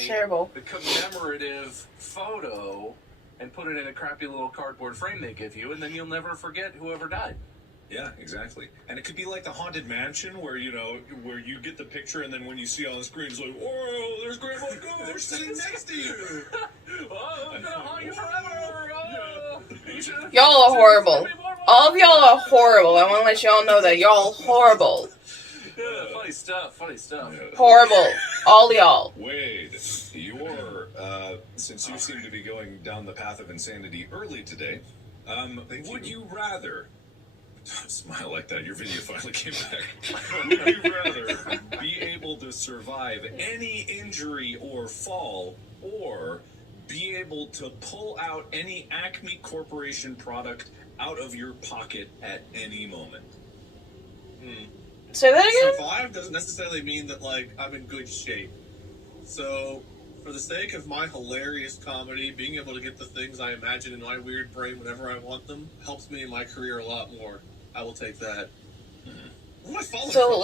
the commemorative photo and put it in a crappy little cardboard frame they give you, and then you'll never forget whoever died. Yeah, exactly. And it could be like the Haunted Mansion where, where you get the picture and then when you see on the screen, it's like, whoa, there's Grandma Ghost. They're sitting next to you. Oh, I'm going to haunt you forever. Oh, Y'all are horrible. All of y'all are horrible. I want to let y'all know that y'all horrible. Yeah, funny stuff. Horrible. All y'all. Wade, since you seem to be going down the path of insanity early today, would you rather... Don't smile like that. Your video finally came back. Would you rather be able to survive any injury or fall, or be able to pull out any Acme Corporation product out of your pocket at any moment? Say that again? Survive doesn't necessarily mean that, like, I'm in good shape. So, for the sake of my hilarious comedy, being able to get the things I imagine in my weird brain whenever I want them helps me in my career a lot more. I will take that. So,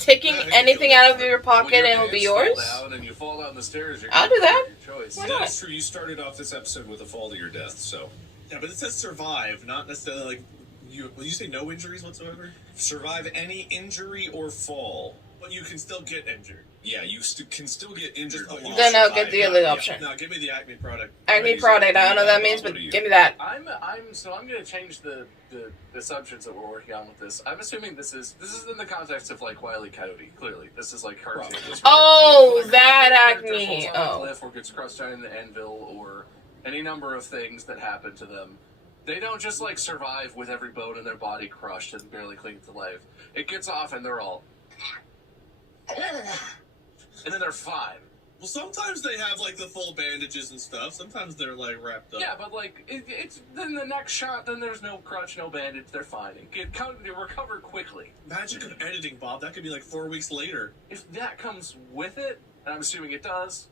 taking anything out of your pocket and it'll be yours? And you fall down the stairs, I'll do that. Why not? That's true. You started off this episode with a fall to your death, so... Yeah, but it says survive, not necessarily, like... Will you say no injuries whatsoever? Survive any injury or fall. But you can still get injured. Yeah, you can still get injured. Then I'll get the other option. No, give me the Acme product. Acme product. I don't know what that means, but give me that. I'm going to change the assumptions that we're working on with this. I'm assuming this is in the context of like Wile E. Coyote. Clearly, this is like cartoon. Oh, that Acme. Oh, cliff or gets crushed down in the anvil, or any number of things that happen to them. They don't just like survive with every bone in their body crushed and barely clinging to life. It gets off and they're all. And then they're fine. Well, sometimes they have, like, the full bandages and stuff. Sometimes they're, like, wrapped up. Yeah, but, like, it's then the next shot, then there's no crutch, no bandage. They're fine. They recover quickly. Magic of editing, Bob. That could be, like, 4 weeks later. If that comes with it, and I'm assuming it does,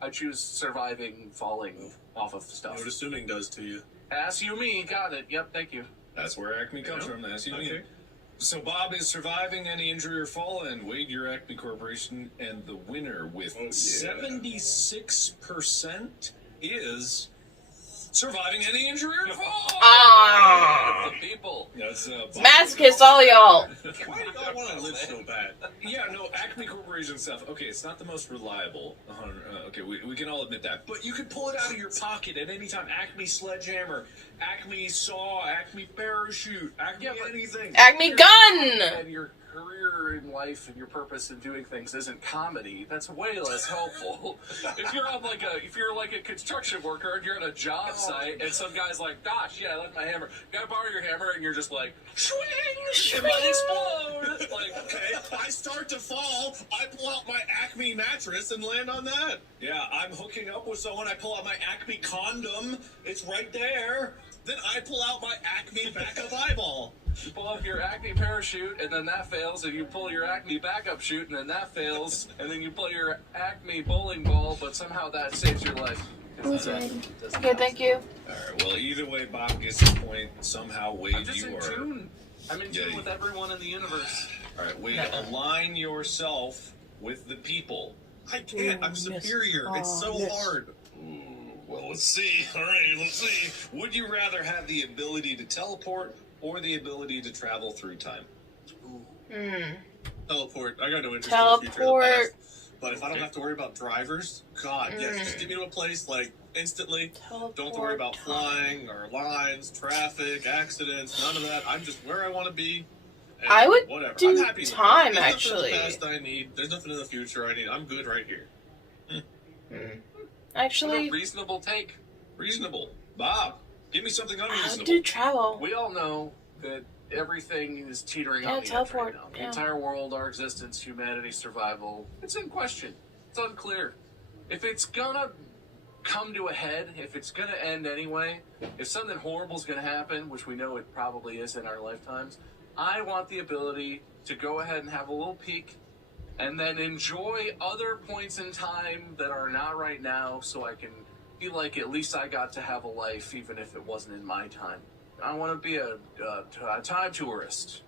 I choose surviving falling off of stuff. What assuming does to you? Ask you me. Got it. Yep, thank you. That's where Acme comes from. Ask you me. So Bob is surviving any injury or fall, and Wade, your Acme Corporation, and the winner with 76% is surviving any injury or fall. Ah, the people. That's masochist, all y'all. Why do y'all want to live so bad? Yeah, no, Acme Corporation stuff. Okay, it's not the most reliable. Okay, we can all admit that. But you can pull it out of your pocket at any time. Acme sledgehammer, Acme saw, Acme parachute, Acme anything. Acme gun. And your career in life and your purpose in doing things isn't comedy. That's way less helpful. If you're like a construction worker and you're at a job site and some guy's like, "Gosh, yeah, I left my hammer. Can I borrow your hammer?" and you're just like, "Swing, it might explode." Like, okay, I start to fall. I pull out my Acme mattress and land on that. Yeah, I'm hooking up with someone. I pull out my Acme condom. It's right there. Then I pull out my Acme backup eyeball. You pull up your Acme parachute, and then that fails, and you pull your Acme backup chute, and then that fails, and then you pull your Acme bowling ball, but somehow that saves your life. Okay, thank you. Alright, well, either way, Bob gets the point. Somehow, Wade, I'm just in tune. I'm in tune with everyone in the universe. Alright, Wade, align yourself with the people. I can't. I'm superior. It's so hard. Well, let's see. All right, let's see. Would you rather have the ability to teleport or the ability to travel through time? Teleport. I got no interest in Teleport. the future or the past. But if I don't have to worry about drivers, God, yes, just get me to a place, like, instantly. Teleport. Don't have to worry about flying or lines, traffic, accidents, none of that. I'm just where I want to be. I would whatever. do I'm happy time, There's actually. Nothing in the past I need. There's nothing in the future I need. I'm good right here. Actually, Reasonable take. Reasonable. Bob, give me something How unreasonable. to travel. We all know that everything is teetering on the edge teleport. right now. The entire world, our existence, humanity's survival, it's in question. It's unclear. If it's gonna come to a head, if it's gonna end anyway, if something horrible's gonna happen, which we know it probably is in our lifetimes, I want the ability to go ahead and have a little peek and then enjoy other points in time that are not right now, so I can feel like at least I got to have a life, even if it wasn't in my time. I want to be a time tourist.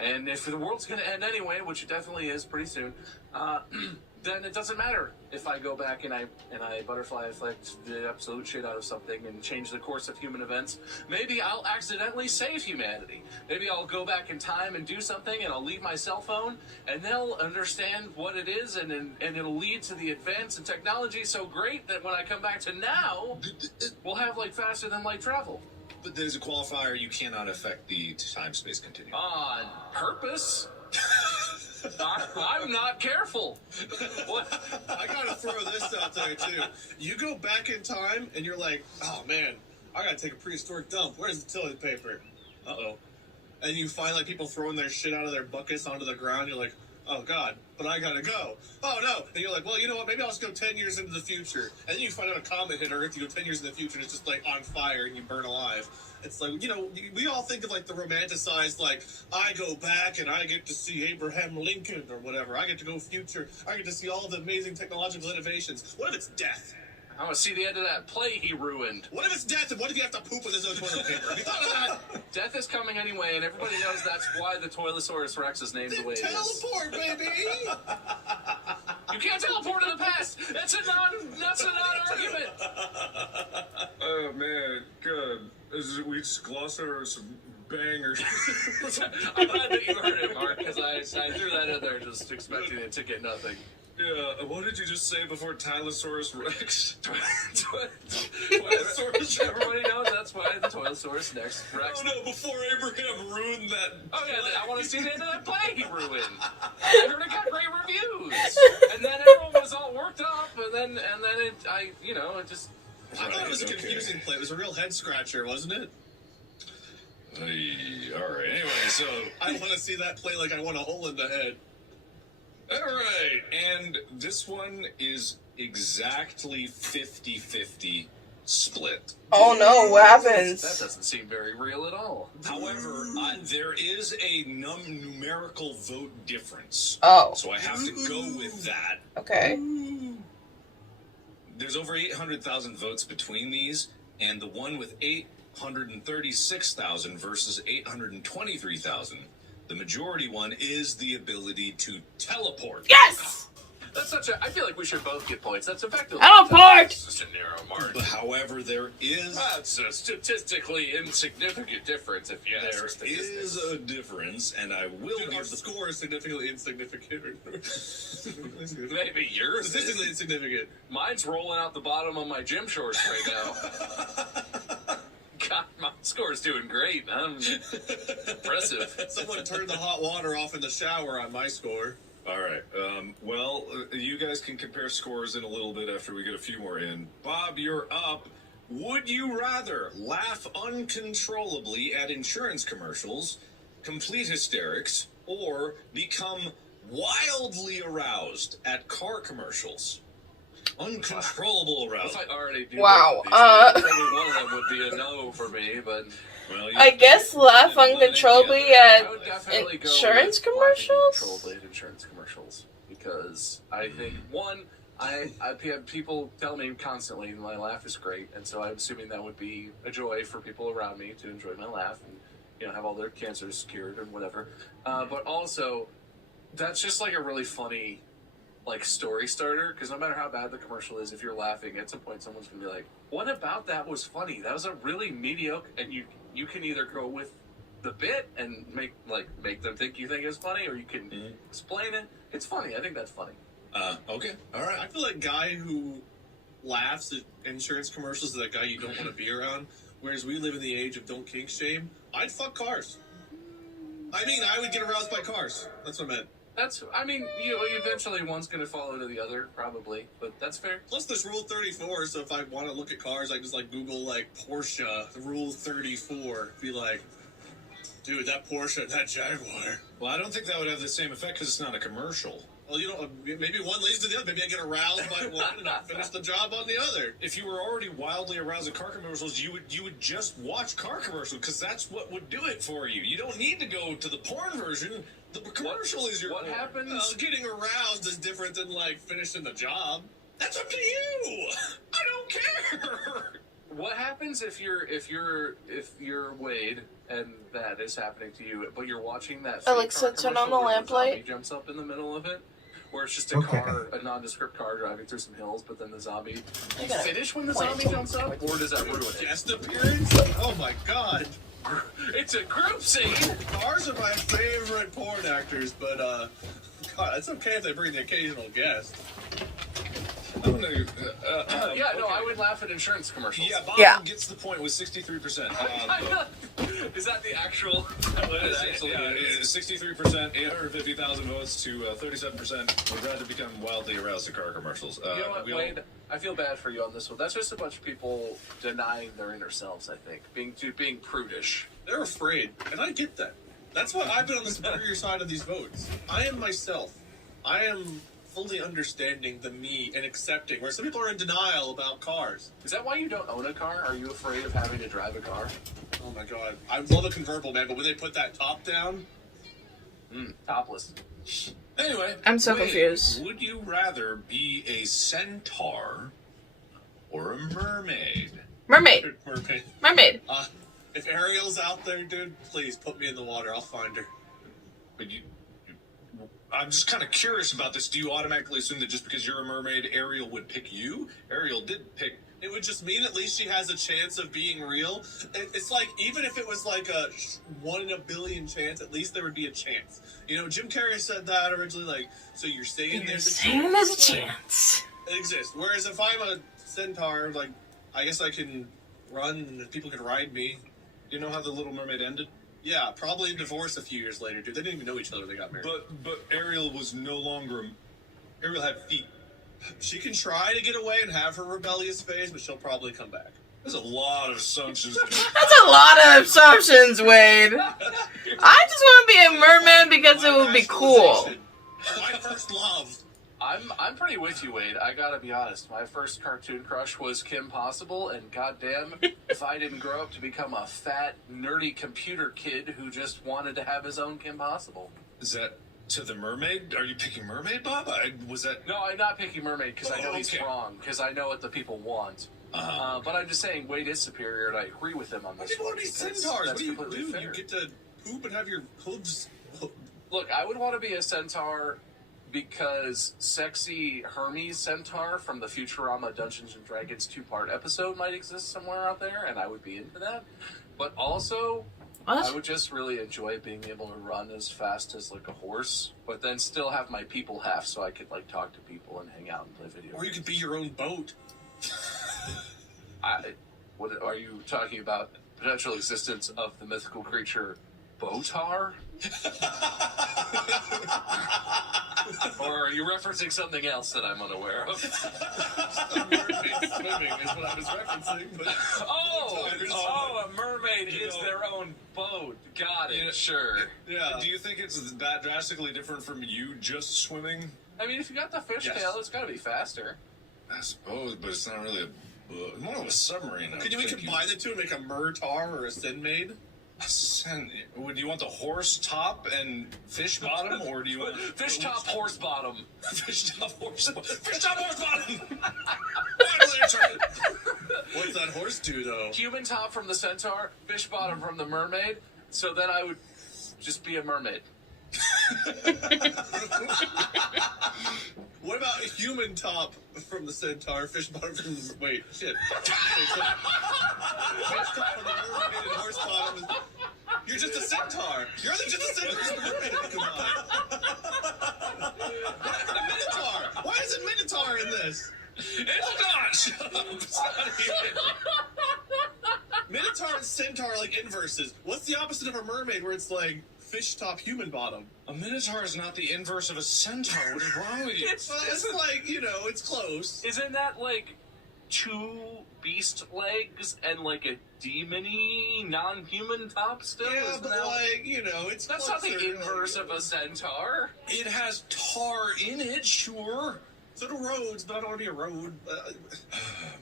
And if the world's going to end anyway, which it definitely is pretty soon, then it doesn't matter if I go back and I butterfly effect the absolute shit out of something and change the course of human events. Maybe I'll accidentally save humanity. Maybe I'll go back in time and do something, and I'll leave my cell phone, and they'll understand what it is, and it'll lead to the advance in technology so great that when I come back to now, we'll have like faster than light travel. But there's a qualifier: you cannot affect the time-space continuum. On purpose? I'm not careful. What? I gotta throw this out there too. You go back in time and you're like, oh man, I gotta take a prehistoric dump. Where's the toilet paper? Uh-oh. And you find like people throwing their shit out of their buckets onto the ground. You're like, oh god, but I gotta go. Oh no. And you're like, well, you know what? Maybe I'll just go 10 years into the future. And then you find out a comet hit Earth. You go 10 years in the future and it's just like on fire and you burn alive. It's like, you know, we all think of like the romanticized, like, I go back and I get to see Abraham Lincoln or whatever. I get to go future. I get to see all the amazing technological innovations. What if it's death? I want to see the end of that play he ruined. What if it's death, and what if you have to poop with his own toilet paper? Have you thought of that? Death is coming anyway, and everybody knows that's why the Toilosaurus Rex is named the way it is. Teleport, baby! You can't teleport to the past! That's a non-argument! Oh man, good. We just glossed over some bangers. I'm glad that you heard it, Mark, because I threw that in there just expecting it to get nothing. Yeah, what did you just say before Tylosaurus Rex? Toilosaurus. Everybody knows that's why the Toilosaurus Rex. Oh no, before Abraham ruined that. Oh yeah, I want to see the end of that play he ruined. I heard it got great reviews, and then everyone was all worked up, and then it just. I thought it was a confusing play. It was a real head scratcher, wasn't it? All right. Anyway, so I want to see that play like I want a hole in the head. all right, and this one is exactly 50-50 split. Oh no, what happens? That doesn't seem very real at all. However, there is a numerical vote difference. Oh. So I have to go with that. Okay. There's over 800,000 votes between these, and the one with 836,000 versus 823,000. The majority one is the ability to teleport. Yes! That's I feel like we should both get points. That's effectively. Teleport! Such a narrow margin. However, there is... That's a statistically insignificant difference, if you ask There is a difference, and I will Our give the... score is significantly insignificant. Maybe yours Statistically is. insignificant. Mine's rolling out the bottom of my gym shorts right now. God, my score's doing great. I'm impressive. Someone turned the hot water off in the shower on my score. All right. You guys can compare scores in a little bit after we get a few more in. Bob, you're up. Would you rather laugh uncontrollably at insurance commercials, complete hysterics, or become wildly aroused at car commercials? Uncontrollable arousal. I already do. Wow. Maybe one of them would be a no for me, but. Well, I guess laugh uncontrollably I at would definitely go insurance with commercials? uncontrollably at insurance commercials, because I think I have people tell me constantly my laugh is great, and so I'm assuming that would be a joy for people around me to enjoy my laugh and have all their cancers cured and whatever. But also, that's just like a really funny story starter, because no matter how bad the commercial is, if you're laughing, at some point someone's gonna be like, "What about that was funny? That was a really mediocre." And you can either go with the bit and make them think you think it's funny, or you can explain it. It's funny. I think that's funny. Okay. All right. I feel like guy who laughs at insurance commercials is that guy you don't want to be around. Whereas we live in the age of don't kink shame. I'd fuck cars. I mean, I would get aroused by cars. That's what I meant. I mean, eventually one's going to fall into the other, probably, but that's fair. Plus, there's Rule 34, so if I want to look at cars, I just, like, Google, like, Porsche, Rule 34, be like, dude, that Porsche and that Jaguar. Well, I don't think that would have the same effect because it's not a commercial. Well, maybe one leads to the other. Maybe I get aroused by one and I finish the job on the other. If you were already wildly aroused at car commercials, you would just watch car commercials because that's what would do it for you. You don't need to go to the porn version. The commercial is your What happens? Getting aroused is different than, like, finishing the job. That's up to you. I don't care. What happens if you're Wade and that is happening to you, but you're watching that? Alexa, turn on the lamplight. He jumps up in the middle of it, where it's just a car, a nondescript car driving through some hills, but then the zombie. You finish when the zombie jumps up, or does that ruin it? Guest appearance? Oh my god! It's a group scene. Cars are my favorite porn actors, but God, it's okay if they bring the occasional guest. I would laugh at insurance commercials. Yeah, Bob gets the point with 63%. Is that the actual? It is 63%, 850,000 votes to 37% would rather become wildly aroused at car commercials. You know what, Wade? I feel bad for you on this one. That's just a bunch of people denying their inner selves, I think. Being prudish. They're afraid, and I get that. That's why I've been on the superior side of these votes. I am myself. I am fully understanding the me and accepting, where some people are in denial about cars. Is that why you don't own a car? Are you afraid of having to drive a car? Oh my god. I love a convertible, man, but when they put that top down... Topless. Anyway. I'm so confused. Would you rather be a centaur or a mermaid? Mermaid. Mermaid. If Ariel's out there, dude, please put me in the water. I'll find her. But I'm just kind of curious about this. Do you automatically assume that just because you're a mermaid, Ariel would pick you? Ariel did pick. It would just mean at least she has a chance of being real. It's like, even if it was like a 1 in a billion chance, at least there would be a chance. You know, Jim Carrey said that originally, like, so you're saying there's a chance. It exists. Whereas if I'm a centaur, like, I guess I can run and people can ride me. Do you know how The Little Mermaid ended? Yeah, probably a divorce a few years later, dude. They didn't even know each other when they got married. But Ariel was no longer... Ariel had feet. She can try to get away and have her rebellious phase, but she'll probably come back. There's a lot of assumptions. That's a lot of assumptions, Wade. I just want to be a merman because it would be cool. My first love. I'm pretty with you, Wade. I gotta be honest. My first cartoon crush was Kim Possible, and goddamn, if I didn't grow up to become a fat, nerdy computer kid who just wanted to have his own Kim Possible. Is that to the mermaid? Are you picking mermaid, Bob? Was that? No, I'm not picking mermaid because I know he's wrong. Because I know what the people want. But I'm just saying Wade is superior, and I agree with him on this. People want to be centaurs. What do you do? You get to poop and have your hooves. Look, I would want to be a centaur because sexy Hermes centaur from the Futurama Dungeons and Dragons 2-part episode might exist somewhere out there, and I would be into that. But also, I would just really enjoy being able to run as fast as like a horse, but then still have my people half so I could like talk to people and hang out and play video. Or you could be your own boat. What are you talking about? Potential existence of the mythical creature Botar? Or are you referencing something else that I'm unaware of? Mermaid swimming is what I was referencing. But a mermaid is their own boat. Got it. Sure. Yeah. Do you think it's that drastically different from you just swimming? I mean, if you got the fishtail, it's got to be faster. I suppose, but it's not really a boat. More of a submarine. Could we combine the two and make a Murtar or a Sinmaid? Would you want the horse top and fish bottom, or do you want fish top, horse bottom? Fish top, horse bottom. Fish top, horse bottom. What's that horse do, though? Human top from the centaur, fish bottom from the mermaid. So then I would just be a mermaid. What about a human top from the centaur, fish bottom from the... Wait, shit. Fish top from the mermaid and horse bottom is... You're just a centaur. You're just a centaur. Come on. A minotaur. Why is it minotaur in this? It's not. Shut up. It's not even. Minotaur and centaur are like inverses. What's the opposite of a mermaid where it's like fish top human bottom. A minotaur is not the inverse of a centaur. What is wrong with you? It's like, you know, it's close. Isn't that like 2 beast legs and like a demon-y, non-human top still? Yeah, Isn't but that... like, you know, it's That's not the inverse of a centaur. It has tar in it, sure. So do roads, but I don't want to be a road.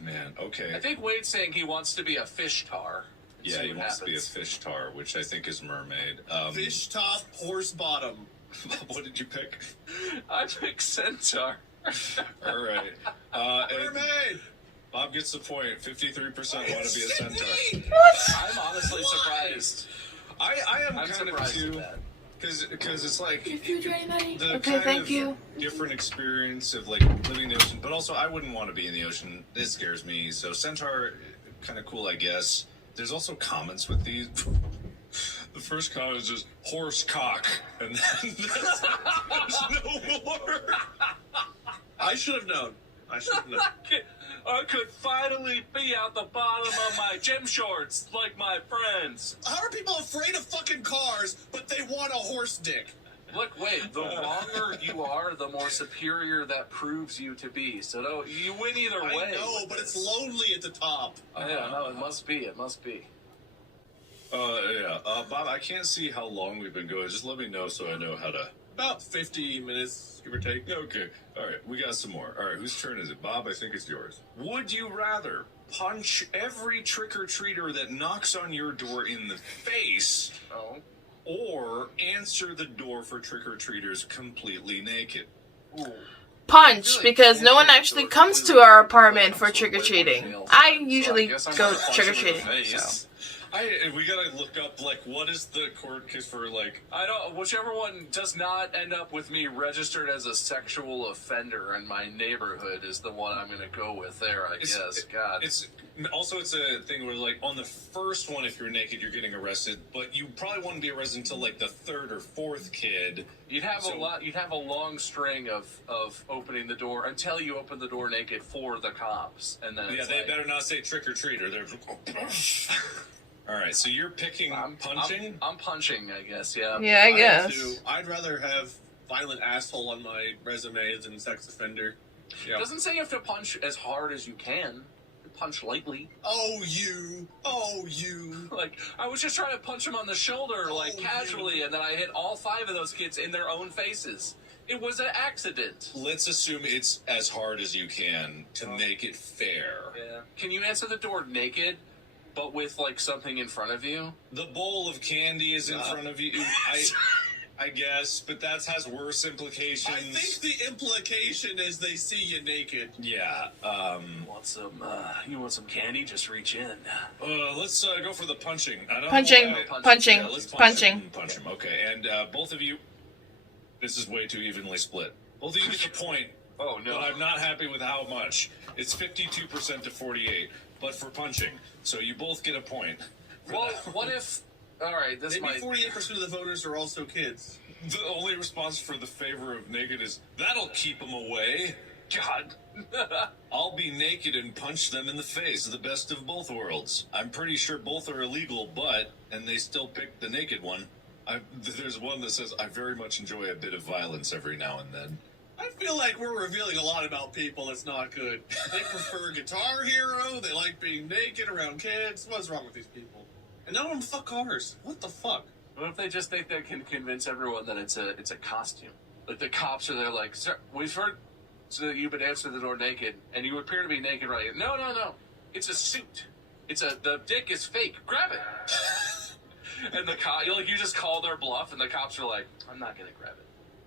Man, okay. I think Wade's saying he wants to be a fish tar. Yeah, he wants to be a fish tar, which I think is mermaid. Fish top, horse bottom. What did you pick? I picked centaur. All right. Mermaid! Bob gets the point. 53% want to be a centaur. What? I'm honestly surprised. I am I'm kind of surprised too. at that. Because it's like the Okay, kind thank of you. different experience of like living in the ocean, but also I wouldn't want to be in the ocean. It scares me. So centaur, kind of cool, I guess. There's also comments with these. The first comment is just horse cock, and then there's no more. I should have known. I could finally be out the bottom of my gym shorts like my friends. How are people afraid of fucking cars, but they want a horse dick? Look, wait, the longer you are, the more superior that proves you to be. So no, you win either way. I know, but it's lonely at the top. Yeah, no, it must be. It must be. Yeah. Bob, I can't see how long we've been going. Just let me know so I know how to... About 50 minutes, give or take. Okay. All right. We got some more. All right. Whose turn is it? Bob, I think it's yours. Would you rather punch every trick-or-treater that knocks on your door in the face or answer the door for trick-or-treaters completely naked? Ooh. Punch, because no one actually comes to our apartment for trick-or-treating. I usually go trick-or-treating, so... We gotta look up, like, what is the court case for, like... I don't... Whichever one does not end up with me registered as a sexual offender in my neighborhood is the one I'm gonna go with there, I guess. God. It's a thing where, like, on the first one, if you're naked, you're getting arrested, but you probably wouldn't be arrested until, like, the 3rd or 4th kid. You'd have a long string of opening the door until you open the door naked for the cops, and then they better not say trick-or-treater. They're... All right, so you're picking punching? I'm punching, I guess, yeah. Yeah, I guess. I'd rather have violent asshole on my resume than sex offender. Yeah. It doesn't say you have to punch as hard as you can. Punch lightly. Oh, you. Like, I was just trying to punch him on the shoulder, like, casually, and then I hit all 5 of those kids in their own faces. It was an accident. Let's assume it's as hard as you can to make it fair. Yeah. Can you answer the door naked? But with, like, something in front of you? The bowl of candy is in front of you. I guess, but that has worse implications. I think the implication is they see you naked. Yeah. You want some candy? Just reach in. Let's go for the punching. Punching. Yeah, let's punch him. Okay, and both of you, this is way too evenly split. Both of you get the point. Oh, no. But I'm not happy with how much. It's 52% to 48%. But for punching, so you both get a point. Well, what if... All right, this Maybe might... 48% of the voters are also kids. The only response for the favor of naked is, that'll keep them away. God. I'll be naked and punch them in the face. The best of both worlds. I'm pretty sure both are illegal, and they still pick the naked one. There's one that says, I very much enjoy a bit of violence every now and then. I feel like we're revealing a lot about people that's not good. They prefer Guitar Hero, they like being naked around kids. What's wrong with these people? And none of them fuck cars. What the fuck? What if they just think they can convince everyone that it's a costume? Like, the cops are there like, sir, we've heard so that you've been answering the door naked, and you appear to be naked right now. No. It's a suit. The dick is fake. Grab it. And you just call their bluff, and the cops are like, I'm not gonna grab it.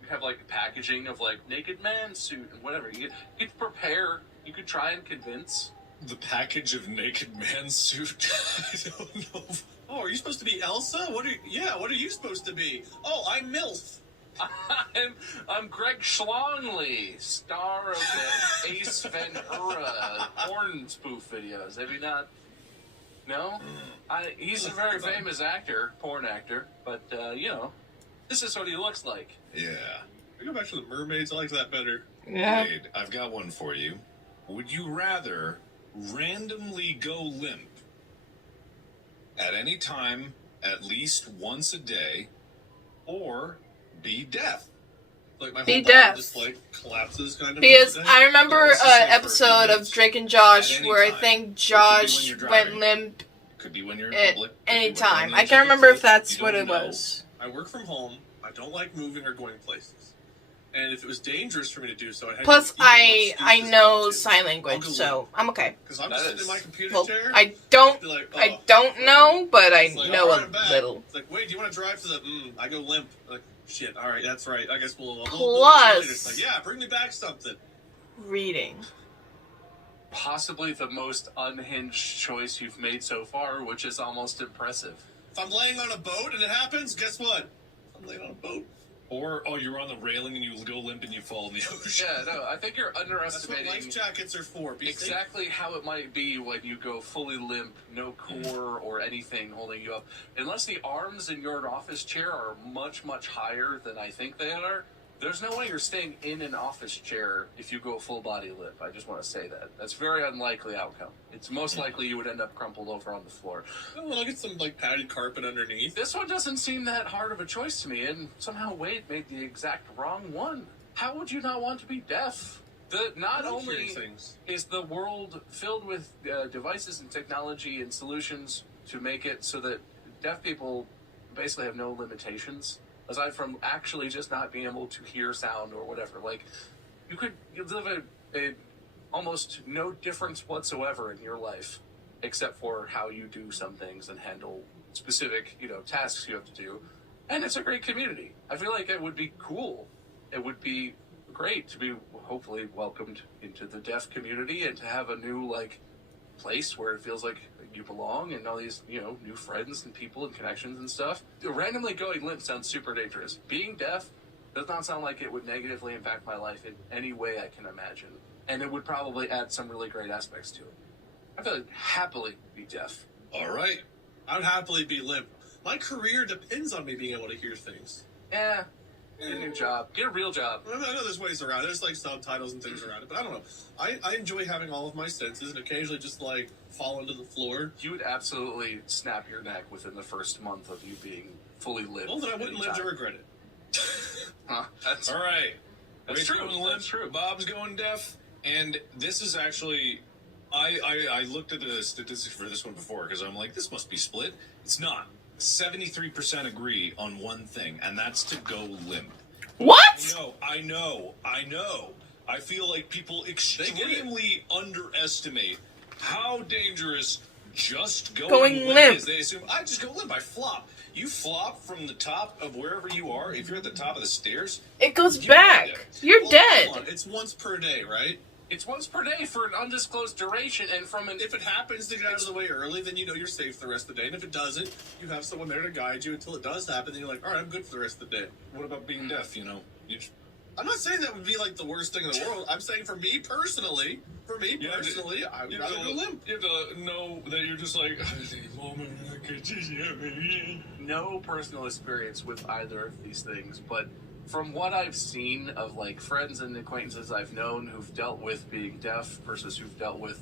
Have like packaging of like naked man suit and whatever. You could prepare. You could try and convince. The package of naked man suit. I don't know. Oh, are you supposed to be Elsa? What are you supposed to be? Oh, I'm MILF. I'm Greg Schlongley, star of the Ace Ventura porn spoof videos. Have you not? No? He's a very famous actor, porn actor, but this is what he looks like. Yeah. We go back to the mermaids. I like that better. Yeah. Wade, I've got one for you. Would you rather randomly go limp at any time, at least once a day, or be deaf. Like my Be whole deaf. body just like collapses kind of. Because I remember Yeah, this is safe an for a episode few of minutes. Drake and Josh At any where I time. think It could be when Josh you're went driving. limp Could be when you're in at public. could any be when you're on time. the I edge can't of a remember if cliff. that's You what don't it know. was. I work from home. I don't like moving or going places. And if it was dangerous for me to do so, I'd have Plus, even more I excuses know not to. sign language, I'll go so limp. I'm okay. Because I'm That sitting in is- my computer Well, chair. I don't, be like, I don't know, but I It's like, know alright, a I'm back. little. It's like, wait, do you want to drive to the? I go limp. Like, shit. All right, that's right. I guess we'll get you Plus- later. It's like, yeah, bring me back something. Reading. Possibly the most unhinged choice you've made so far, which is almost impressive. If I'm laying on a boat and it happens, guess what? I'm laying on a boat. Or, you're on the railing and you go limp and you fall in the ocean. Yeah, no, I think you're That's what underestimating life jackets are for. Be safe. exactly how it might be when you go fully limp, no core or anything holding you up. Unless the arms in your office chair are much, much higher than I think they are, there's no way you're staying in an office chair if you go full body limp. I just want to say that. That's a very unlikely outcome. It's most likely you would end up crumpled over on the floor. Oh, I'll get some like padded carpet underneath. This one doesn't seem that hard of a choice to me, and somehow Wade made the exact wrong one. How would you not want to be deaf? Not I like only hearing things. is the world filled with devices and technology and solutions to make it so that deaf people basically have no limitations, aside from actually just not being able to hear sound or whatever. Like, you live a almost no difference whatsoever in your life, except for how you do some things and handle specific, tasks you have to do. And it's a great community. I feel like it would be cool. It would be great to be hopefully welcomed into the deaf community and to have a new, place where it feels like you belong and all these, new friends and people and connections and stuff. Randomly going limp sounds super dangerous. Being deaf does not sound like it would negatively impact my life in any way I can imagine. And it would probably add some really great aspects to it. I feel like happily be deaf. All right. I'd happily be limp. My career depends on me being able to hear things. Get a new job. Get a real job. I know there's ways around it. There's like subtitles and things around it, but I don't know. I enjoy having all of my senses and occasionally just like fall into the floor. You would absolutely snap your neck within the first month of you being fully lit. Well, then I wouldn't live to anytime. regret it. Huh, that's All right. That's Wade's true. going limp, That's true. Bob's going deaf, and this is actually, I looked at the statistics for this one before because I'm like, this must be split. It's not. 73% agree on one thing, and that's to go limp. What? I know. I feel like people extremely underestimate how dangerous just going limp is. They assume, I just go limp, I flop. You flop from the top of wherever you are. If you're at the top of the stairs, It goes You're back. dead. You're Well, dead. hold on. It's once per day, right? It's once per day for an undisclosed duration, and from an If it happens to get out of the way early, then you know you're safe the rest of the day. And if it doesn't, you have someone there to guide you until it does happen. Then you're like, all right, I'm good for the rest of the day. what about being deaf? You I'm not saying that would be like the worst thing in the world. I'm saying for me personally, I would rather go limp. You have to know that you're just like, no personal experience with either of these things, but from what I've seen of friends and acquaintances I've known who've dealt with being deaf versus who've dealt with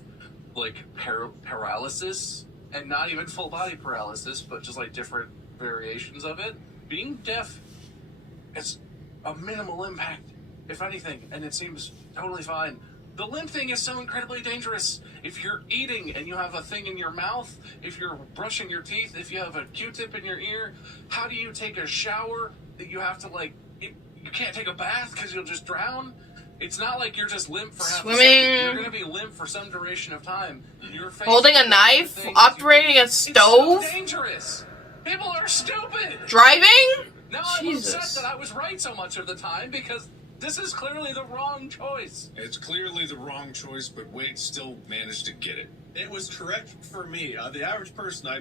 paralysis, and not even full body paralysis, but just different variations of it, being deaf is a minimal impact, if anything, and it seems totally fine. The limp thing is so incredibly dangerous. If you're eating and you have a thing in your mouth, if you're brushing your teeth, if you have a Q-tip in your ear, how do you take a shower that you have to you can't take a bath because you'll just drown? It's not like you're just limp for half a Swimming. second. You're going to be limp for some duration of time. You're facing Holding a knife? things. Operating a It's stove? so dangerous. People are stupid. Driving? Now I'm Jesus. upset that I was right so much of the time because this is clearly the wrong choice. it's clearly the wrong choice, but Wade still managed to get it. It was correct for me. The average person, I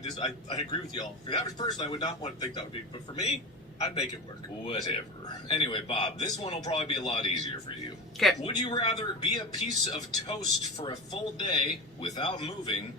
agree with y'all. For the average person, I would not want to think that would be, but for me, I'd make it work. Whatever. Anyway, Bob, this one will probably be a lot easier for you. Okay. Would you rather be a piece of toast for a full day without moving,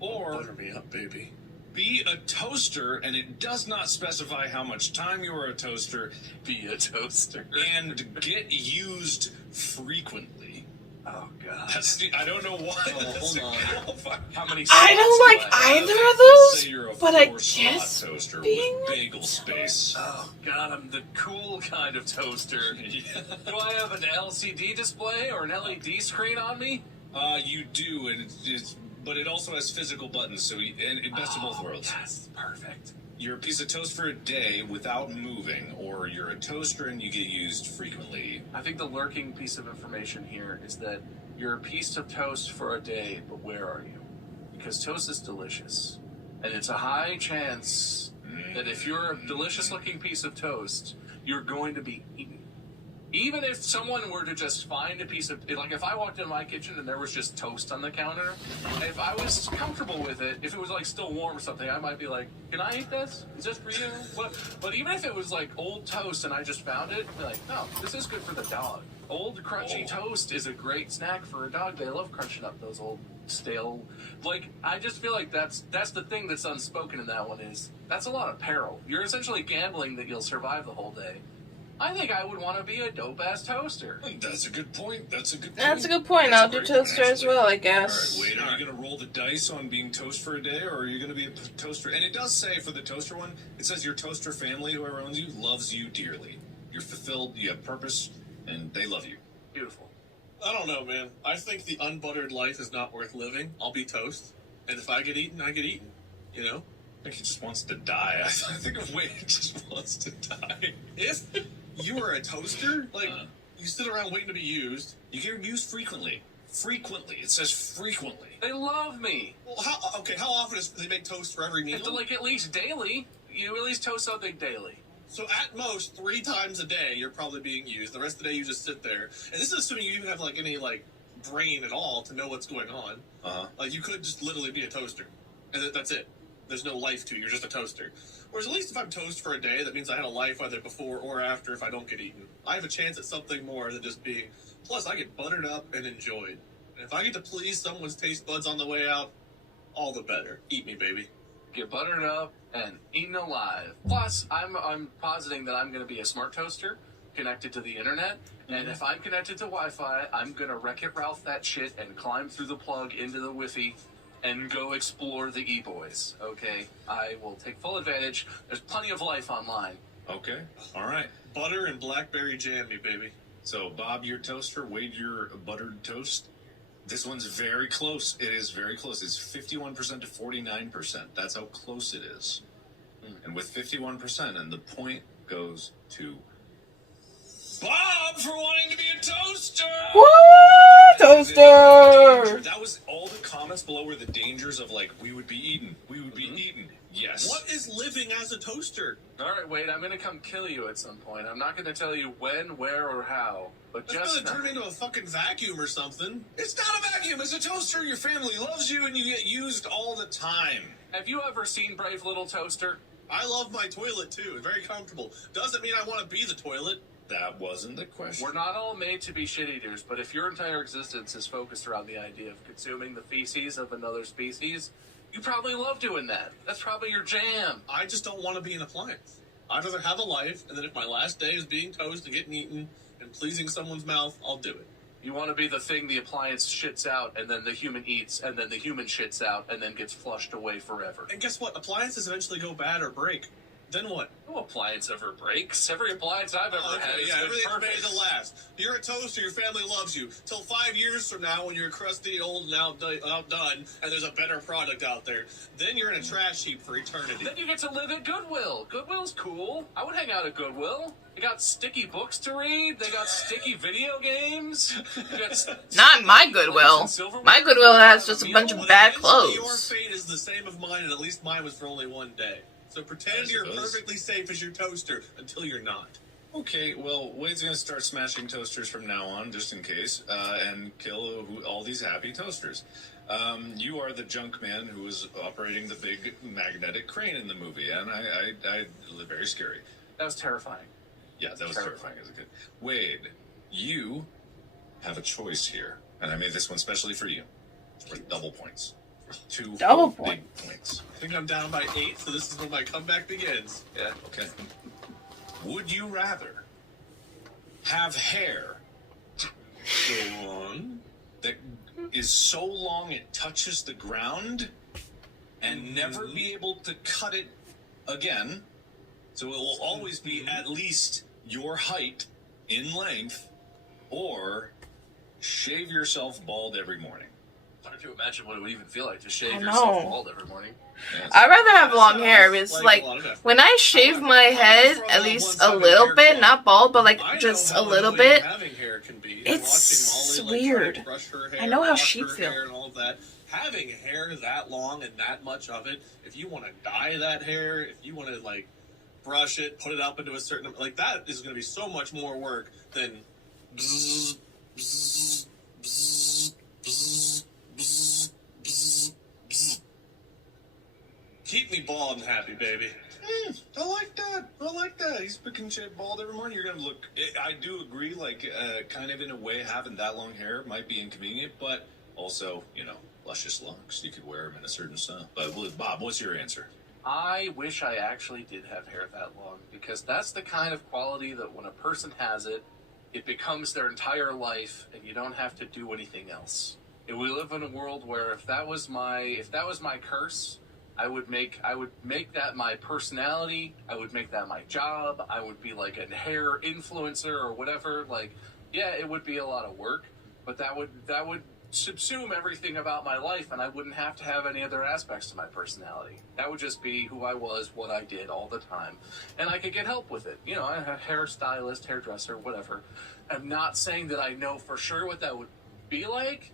or Butter me up, baby. be a toaster, and it does not specify how much time you are a toaster, Be a toaster. and get used frequently? Oh God. I don't know why. Hold on. How many? I don't like either of those, but I guess toaster being with bagel space. Oh God, I'm the cool kind of toaster. Do I have an LCD display or an LED screen on me? You do, and but it also has physical buttons. So, best of both worlds. Yes, perfect. You're a piece of toast for a day without moving, or you're a toaster and you get used frequently. I think the lurking piece of information here is that you're a piece of toast for a day, but where are you? Because toast is delicious. And it's a high chance that if you're a delicious-looking piece of toast, you're going to be eaten. Even if someone were to just find a piece of... Like, if I walked into my kitchen and there was just toast on the counter, if I was comfortable with it, if it was, like, still warm or something, I might be like, can I eat this? Is this for you? But even if it was, like, old toast and I just found it, I'd be like, no, this is good for the dog. Old, crunchy toast is a great snack for a dog. They love crunching up those old, stale... Like, I just feel like that's the thing that's unspoken in that one is, that's a lot of peril. You're essentially gambling that you'll survive the whole day. I think I would want to be a dope-ass toaster. That's a good point. That's a good point. That's a good point. I'll do toaster as well, I guess. All right, wait, are you going to roll the dice on being toast for a day, or are you going to be a toaster? And it does say for the toaster one, it says your toaster family, whoever owns you, loves you dearly. You're fulfilled, you have purpose, and they love you. Beautiful. I don't know, man. I think the unbuttered life is not worth living. I'll be toast. And if I get eaten, I get eaten. You know? I think he just wants to die. I think Wade just wants to die. If you are a toaster, like, you sit around waiting to be used. You get used frequently. Frequently. It says frequently. They love me. Well, how often do they make toast for every meal? Like, at least daily. You at least toast something daily. So at most 3 times a day, you're probably being used. The rest of the day, you just sit there. And this is assuming you even have, like, any, like, brain at all to know what's going on. Like, you could just literally be a toaster. And that's it. There's no life to you. You're just a toaster. Whereas at least if I'm toast for a day, that means I had a life either before or after if I don't get eaten. I have a chance at something more than just being... Plus, I get buttered up and enjoyed. And if I get to please someone's taste buds on the way out, all the better. Eat me, baby. Get buttered up and eaten alive. Plus, I'm positing that I'm going to be a smart toaster connected to the internet. And if I'm connected to Wi-Fi, I'm going to Wreck-It Ralph that shit and climb through the plug into the Wi-Fi and go explore the E-Boys, okay? I will take full advantage. There's plenty of life online. Okay, all right. Butter and blackberry jam me, baby. So, Bob, your toaster. Wade, your buttered toast. This one's very close. It is very close. It's 51% to 49%. That's how close it is. And with 51%, and the point goes to Bob for wanting to be a toaster! Woo! Toaster! That was all the comments below were the dangers of, like, we would be eaten. We would be eaten. Yes. What is living as a toaster? All right, Wade, I'm going to come kill you at some point. I'm not going to tell you when, where, or how. But That's just going to turn into a fucking vacuum or something. It's not a vacuum. It's a toaster. Your family loves you, and you get used all the time. Have you ever seen Brave Little Toaster? I love my toilet, too. It's very comfortable. Doesn't mean I want to be the toilet. That wasn't the question. We're not all made to be shit-eaters, but if your entire existence is focused around the idea of consuming the feces of another species, you probably love doing that. That's probably your jam. I just don't want to be an appliance. I'd rather have a life, and then if my last day is being toast and getting eaten and pleasing someone's mouth, I'll do it. You want to be the thing the appliance shits out, and then the human eats, and then the human shits out, and then gets flushed away forever. And guess what? Appliances eventually go bad or break. Then what? No appliance ever breaks. Every appliance I've ever had is everything's perfect. made to last. You're a toaster, your family loves you. Till 5 years from now, when you're crusty, old, and outdone, and there's a better product out there, then you're in a trash heap for eternity. Then you get to live at Goodwill. Goodwill's cool. I would hang out at Goodwill. They got sticky books to read. They got sticky video games. Not my Goodwill. My Goodwill has just a bunch of bad Your clothes. fate is the same of mine, and at least mine was for only one day. So pretend you're perfectly safe as your toaster until you're not. Okay, well, Wade's going to start smashing toasters from now on, just in case, and kill all these happy toasters. You are the junk man who was operating the big magnetic crane in the movie, and I very scary. That was terrifying. Yeah, that was terrifying as a kid. Wade, you have a choice here, and I made this one specially for you. For double points. 2 Double big points. I think I'm down by 8, so this is when my comeback begins. Yeah. Okay. Would you rather have hair Go on. that is so long it touches the ground and never be able to cut it again. So it will always be at least your height in length, or shave yourself bald every morning. Hard to imagine what it would even feel like to shave I yourself know. bald every morning. I'd rather have long hair. It's like when I shave my head, at least a little bit, not bald, but like just a little bit, it's weird. I know how sheep feel. And all of that. Having hair that long and that much of it, if you want to dye that hair, if you want to like brush it, put it up into a certain, like that is going to be so much more work than bzz, bzz, bzz, bzz, bzz, bzz, bzz. Keep me bald and happy, baby. I like that. I like that. He's picking shit bald every morning. You're going to look... I do agree, like, kind of in a way, having that long hair might be inconvenient, but also, you know, luscious locks. You could wear them in a certain style. But, Bob, what's your answer? I wish I actually did have hair that long, because that's the kind of quality that when a person has it, it becomes their entire life, and you don't have to do anything else. And we live in a world where if that was my curse... I would make that my personality. I would make that my job. I would be like a hair influencer or whatever. Like, yeah, it would be a lot of work, but that would subsume everything about my life, and I wouldn't have to have any other aspects to my personality. That would just be who I was, what I did all the time, and I could get help with it. You know, I have a hairstylist, hairdresser, whatever. I'm not saying that I know for sure what that would be like,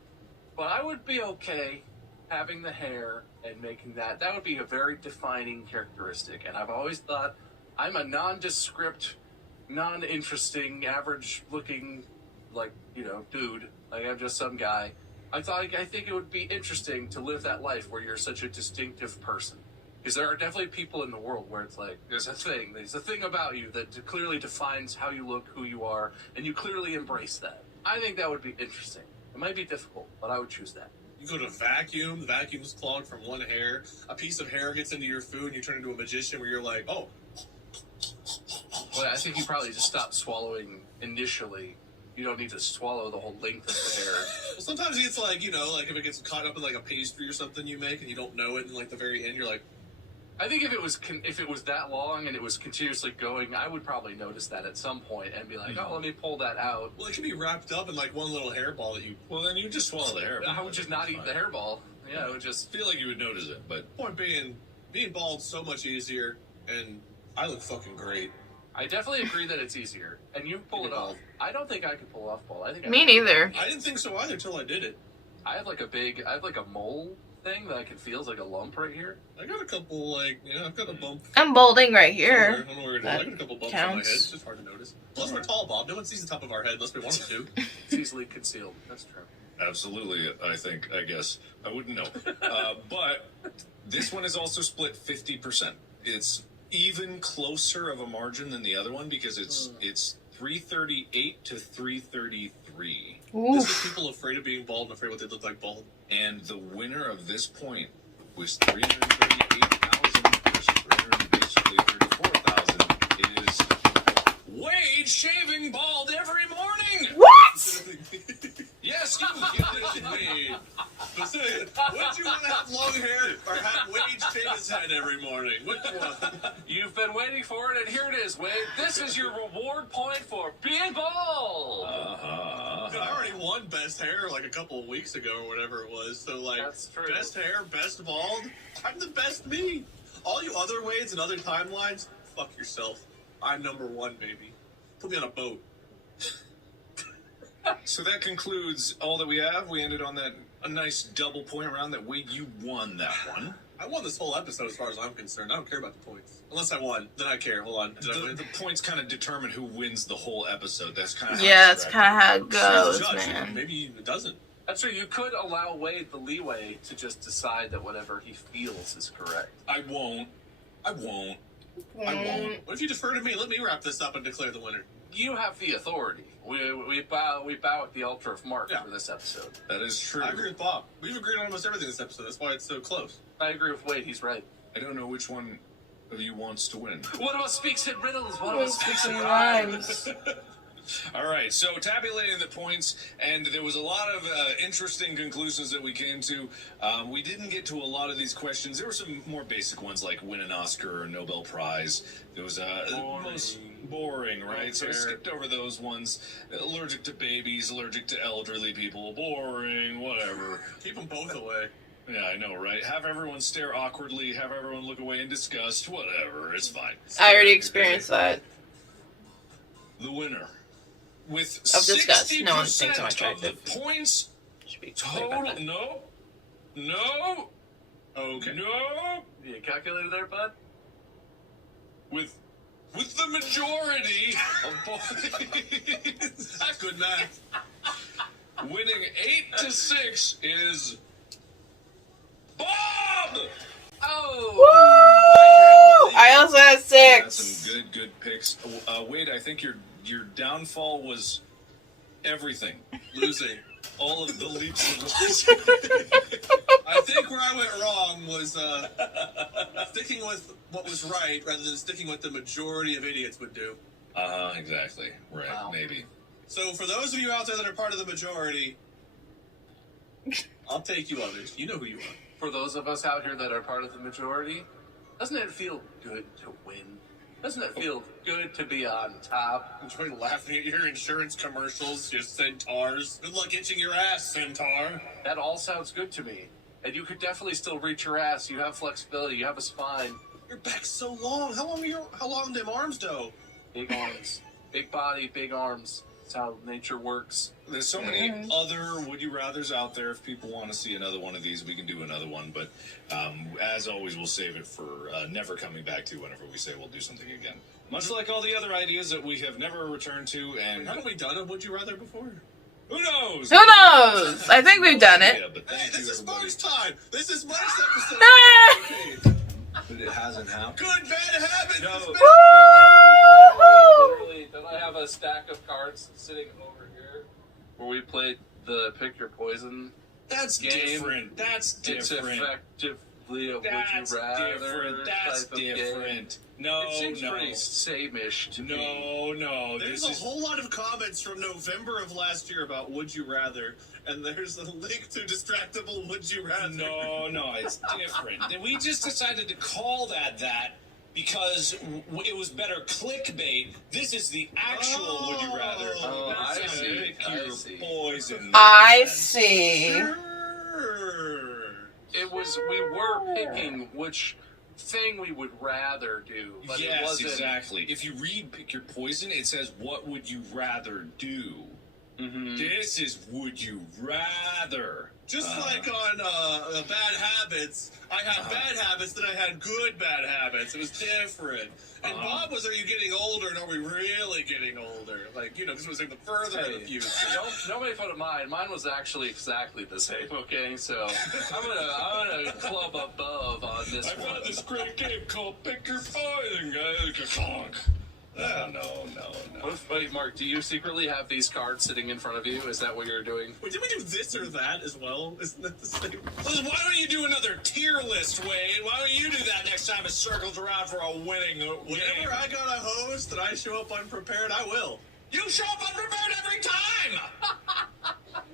but I would be okay having the hair and making that would be a very defining characteristic. And I've always thought I'm a nondescript, non-interesting, average-looking, like, you know, dude. Like, I'm just some guy. I think it would be interesting to live that life where you're such a distinctive person. Because there are definitely people in the world where it's like, there's a thing about you that clearly defines how you look, who you are, and you clearly embrace that. I think that would be interesting. It might be difficult, but I would choose that. You go to vacuum, the vacuum's clogged from one hair, a piece of hair gets into your food, and you turn into a magician where you're like, oh. Well, I think you probably just stop swallowing initially. You don't need to swallow the whole length of the hair. Well, sometimes it's like, you know, like if it gets caught up in like a pastry or something you make and you don't know it, and like the very end you're like, I think if it was that long and it was continuously going, I would probably notice that at some point and be like, oh, let me pull that out. Well, it can be wrapped up in like one little hairball that you... Well, then you just swallow the hair. I would just not eat the hairball. Yeah, I would just... feel like you would notice it, but... Point being bald's so much easier, and I look fucking great. I definitely agree that it's easier. And you pull it off. I don't think I could pull off bald. I think Me neither. I didn't think so either until I did it. I have like a mole thing that I can feel is like a lump right here. I got a couple, like, yeah, I've got a bump. I'm balding right here. I don't know where it is. I got a couple bumps on my head. It's just hard to notice. Plus, we're tall, Bob. No one sees the top of our head unless we want them to. It's easily concealed. That's true. Absolutely, I guess. I wouldn't know. But this one is also split 50%. It's even closer of a margin than the other one because it's 338 to 333. This is people afraid of being bald and afraid what they look like bald. And the winner of this point was 338,000 versus 334,000 is Wade shaving bald every morning. What? Yes, you Wade. Would you want to have long hair or have Wade shave his head every morning? Which one? You've been waiting for it, and here it is, Wade. This is your reward point for being bald. Dude, I already won best hair like a couple of weeks ago or whatever it was. So like, that's true. Best hair, best bald. I'm the best me. All you other Wades and other timelines, fuck yourself. I'm number one, baby. Put me on a boat. So that concludes all that we have. We ended on a nice double point round that Wade, you won that one. I won this whole episode as far as I'm concerned. I don't care about the points. Unless I won, then I care. Hold on. Did I win? The points kind of determine who wins the whole episode. That's kind of that's kind of how it goes, man. Maybe it doesn't. That's true. You could allow Wade the leeway to just decide that whatever he feels is correct. I won't. What if you defer to me? Let me wrap this up and declare the winner. You have the authority. We bow at the altar of Mark for this episode. That is true. I agree with Bob. We've agreed on almost everything this episode. That's why it's so close. I agree with Wade. He's right. I don't know which one of you wants to win. One of us speaks in riddles. One of us speaks in rhymes. All right, so tabulating the points, and there was a lot of interesting conclusions that we came to. We didn't get to a lot of these questions. There were some more basic ones like win an Oscar or Nobel Prize. There was most boring, right? So we skipped over those ones. Allergic to babies, allergic to elderly people, boring, whatever. Keep them both away. Yeah, I know, right? Have everyone stare awkwardly, have everyone look away in disgust, whatever, it's fine. I already experienced that. The winner. With Of disgust. No one 60% thinks I'm of attractive. the points Should be total. No. Okay. No. You calculated there, bud? With the majority of boys. That's good math. Winning 8-6 is Bob. Woo! I also had That's 6. some good picks. Wade, I think your downfall was everything. Losing. All of the leaps of I think where I went wrong was sticking with what was right rather than sticking with the majority of idiots would do. Exactly. Right. Wow. Maybe. So for those of you out there that are part of the majority, I'll take you others. You know who you are. For those of us out here that are part of the majority, doesn't it feel good to win? Doesn't it feel good to be on top? Enjoy laughing at your insurance commercials, you centaurs. Good luck itching your ass, centaur. That all sounds good to me. And you could definitely still reach your ass. You have flexibility. You have a spine. Your back's so long. How long them arms go? Big arms. Big body, big arms. That's how nature works. There's so many other Would You Rathers out there. If people want to see another one of these, we can do another one. But as always, we'll save it for never coming back to whenever we say we'll do something again. Much like all the other ideas that we have never returned to. And haven't we done a Would You Rather before? Who knows? Who knows? I think we've done it. Yeah, but Hey, thank this you, is everybody. Mark's time. This is Mark's episode. Ah! But it hasn't happened. Good, bad habits. No. This Literally, don't I have a stack of cards sitting over here where we played the Pick Your Poison That's game? different. That's It's different. effectively a That's Would You Rather different. That's type of game. different. No, It seems no. pretty same-ish to me. No. There's a whole lot of comments from November of last year about Would You Rather, and there's a link to Distractible Would You Rather. No, it's different. And we just decided to call that because it was better clickbait. This is the actual Would You Rather. Oh, That's I how see. you pick I your see. poison. I see. Sure. We were picking which thing we would rather do, but it Yes, wasn't. exactly. If you read Pick Your Poison, it says, what would you rather do? Mhm. This is Would You Rather. Just like on Bad Habits, I had bad habits, then I had good bad habits. It was different. And Bob was, are you getting older, and are we really getting older? Like, because it was like the further in the future. Don't make fun of mine. Mine was actually exactly the same. Okay, so I'm gonna club above on this I one. found this great game called Pick Your Poison, guys. No. Wait, Mark, do you secretly have these cards sitting in front of you? Is that what you're doing? Wait, did we do this or that as well? Isn't that the same? Listen, why don't you do another tier list, Wade? Why don't you do that next time it circles around for a winning game? Whenever I got a host and I show up unprepared, I will. You show up unprepared every time!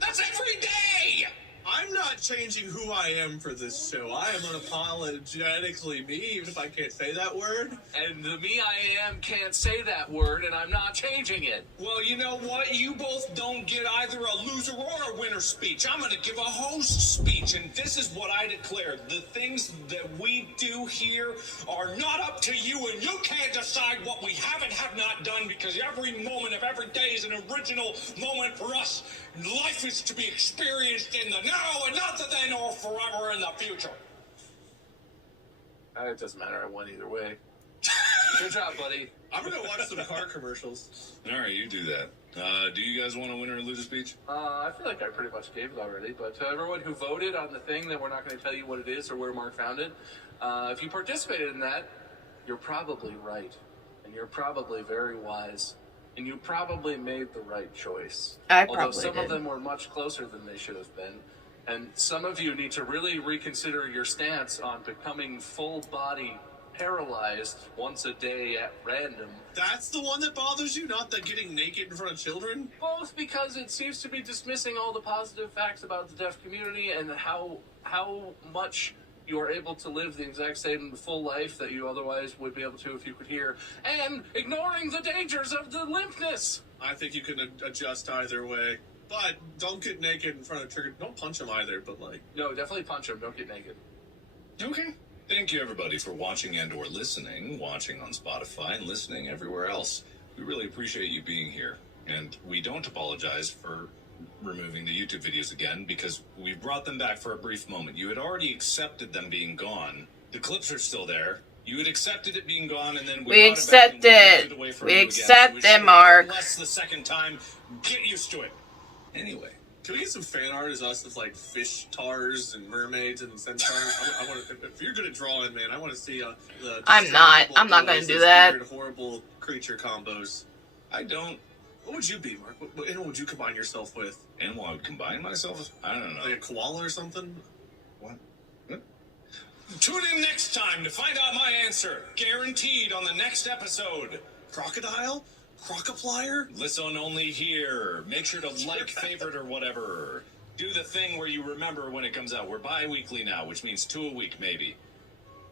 That's every day! I'm not changing who I am for this show. I am unapologetically me, even if I can't say that word. And the me I am can't say that word, and I'm not changing it. Well, you know what? You both don't get either a loser or a winner speech. I'm going to give a host speech, and this is what I declare. The things that we do here are not up to you, and you can't decide what we have and have not done, because every moment of every day is an original moment for us. Life is to be experienced in the now and not the then or forever in the future. It doesn't matter. I won either way. Good job, buddy. I'm gonna watch some car commercials. All right, you do that. Do you guys want a winner or loser speech? I feel like I pretty much gave it already, but to everyone who voted on the thing that we're not going to tell you what it is or where Mark found it, if you participated in that, you're probably right, and you're probably very wise, and you probably made the right choice. Although some of them were much closer than they should have been, and some of you need to really reconsider your stance on becoming full-body paralyzed once a day at random. That's the one that bothers you, not the getting naked in front of children? Both, because it seems to be dismissing all the positive facts about the deaf community and how much you are able to live the exact same full life that you otherwise would be able to if you could hear, and ignoring the dangers of the limpness. I think you can adjust either way. But don't get naked in front of Trigger. Don't punch him either, but like... No, definitely punch him. Don't get naked. Okay. Thank you, everybody, for watching and or listening. Watching on Spotify and listening everywhere else. We really appreciate you being here. And we don't apologize for removing the YouTube videos again, because we brought them back for a brief moment. You had already accepted them being gone. The clips are still there. You had accepted it being gone, and then we accept it. We accept it, Mark. Unless the second time, get used to it. Anyway, can we get some fan art as us with like fish tars and mermaids and centaurs? I want to. If you're good at drawing, man, I want to see the. I'm not going to do that. Weird, horrible creature combos. I don't. What would you be, Mark? What animal would you combine yourself with? Animal I would combine myself with? I don't know. Like a koala or something? What? Tune in next time to find out my answer. Guaranteed on the next episode. Crocodile? Crocoplier? Listen only here. Make sure to like, favorite, or whatever. Do the thing where you remember when it comes out. We're bi-weekly now, which means 2 a week, maybe.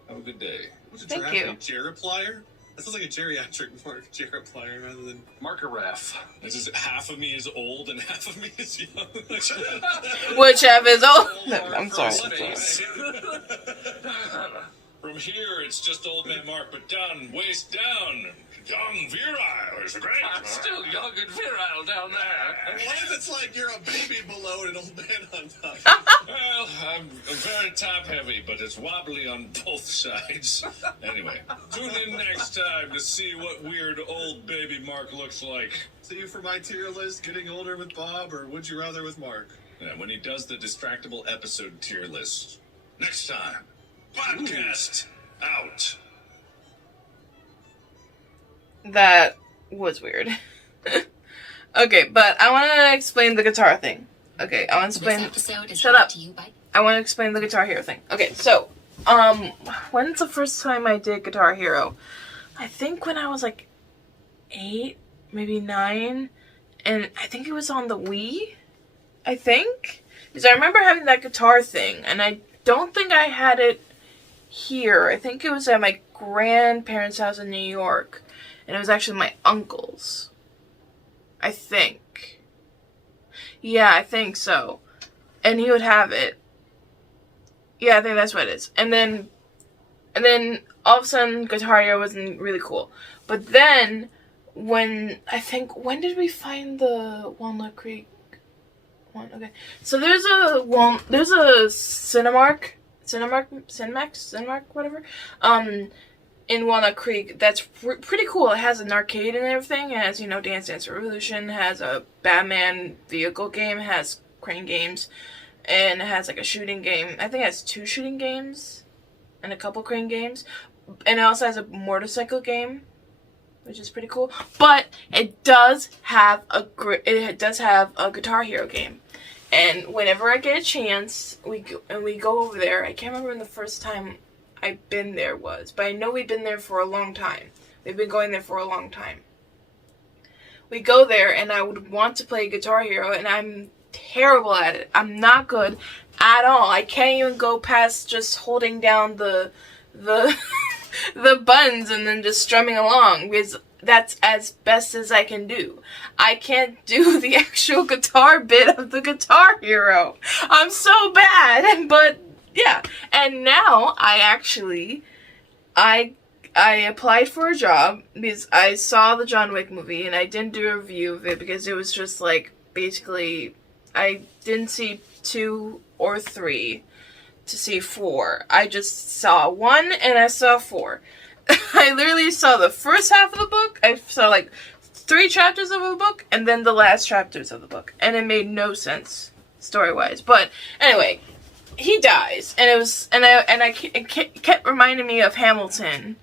Have a good day. Thank you. Geriplier? That sounds like a geriatric Mark. Geriplier rather than... Marker-Raff. This is half of me is old and half of me is young. Whichever is old. No, I'm sorry. From here, it's just old man Mark, but down, waist down. Young, virile is great. I'm still young and virile down there. What if it's like you're a baby below and an old man on top? Well, I'm very top heavy, but it's wobbly on both sides. Anyway, tune in next time to see what weird old baby Mark looks like. See you for my tier list, getting older with Bob, or would you rather with Mark? Yeah, when he does the Distractible episode tier list. Next time, podcast out. That was weird. Okay, but I want to explain the guitar thing. Okay, I want to explain... Shut up. I want to explain the Guitar Hero thing. Okay, so, when's the first time I did Guitar Hero? I think when I was like 8, maybe 9, and I think it was on the Wii, I think? Because I remember having that guitar thing, and I don't think I had it here. I think it was at my grandparents' house in New York. And it was actually my uncle's. I think. Yeah, I think so. And he would have it. Yeah, I think that's what it is. And then all of a sudden, Guitar Hero wasn't really cool. But then, when did we find the Walnut Creek one? Okay. So there's a Cinemax, whatever. In Walnut Creek, that's pretty cool. It has an arcade and everything. It has, Dance Dance Revolution, has a Batman vehicle game, has crane games, and it has like a shooting game. I think it has 2 shooting games and a couple crane games. And it also has a motorcycle game, which is pretty cool. But it does have a Guitar Hero game. And whenever I get a chance, we go over there. I can't remember when the first time I've been there was, but I know we've been there for a long time. We've been going there for a long time. We go there, and I would want to play Guitar Hero, and I'm terrible at it. I'm not good at all. I can't even go past just holding down the the buttons and then just strumming along, because that's as best as I can do. I can't do the actual guitar bit of the Guitar Hero. I'm so bad, but yeah. And now I applied for a job because I saw the John Wick movie, and I didn't do a review of it because it was just like, basically, I didn't see 2 or 3 to see 4. I just saw 1 and I saw 4. I literally saw the first half of the book. I saw like 3 chapters of the book, and then the last chapters of the book, and it made no sense story-wise. But anyway, he dies, and it kept reminding me of Hamilton.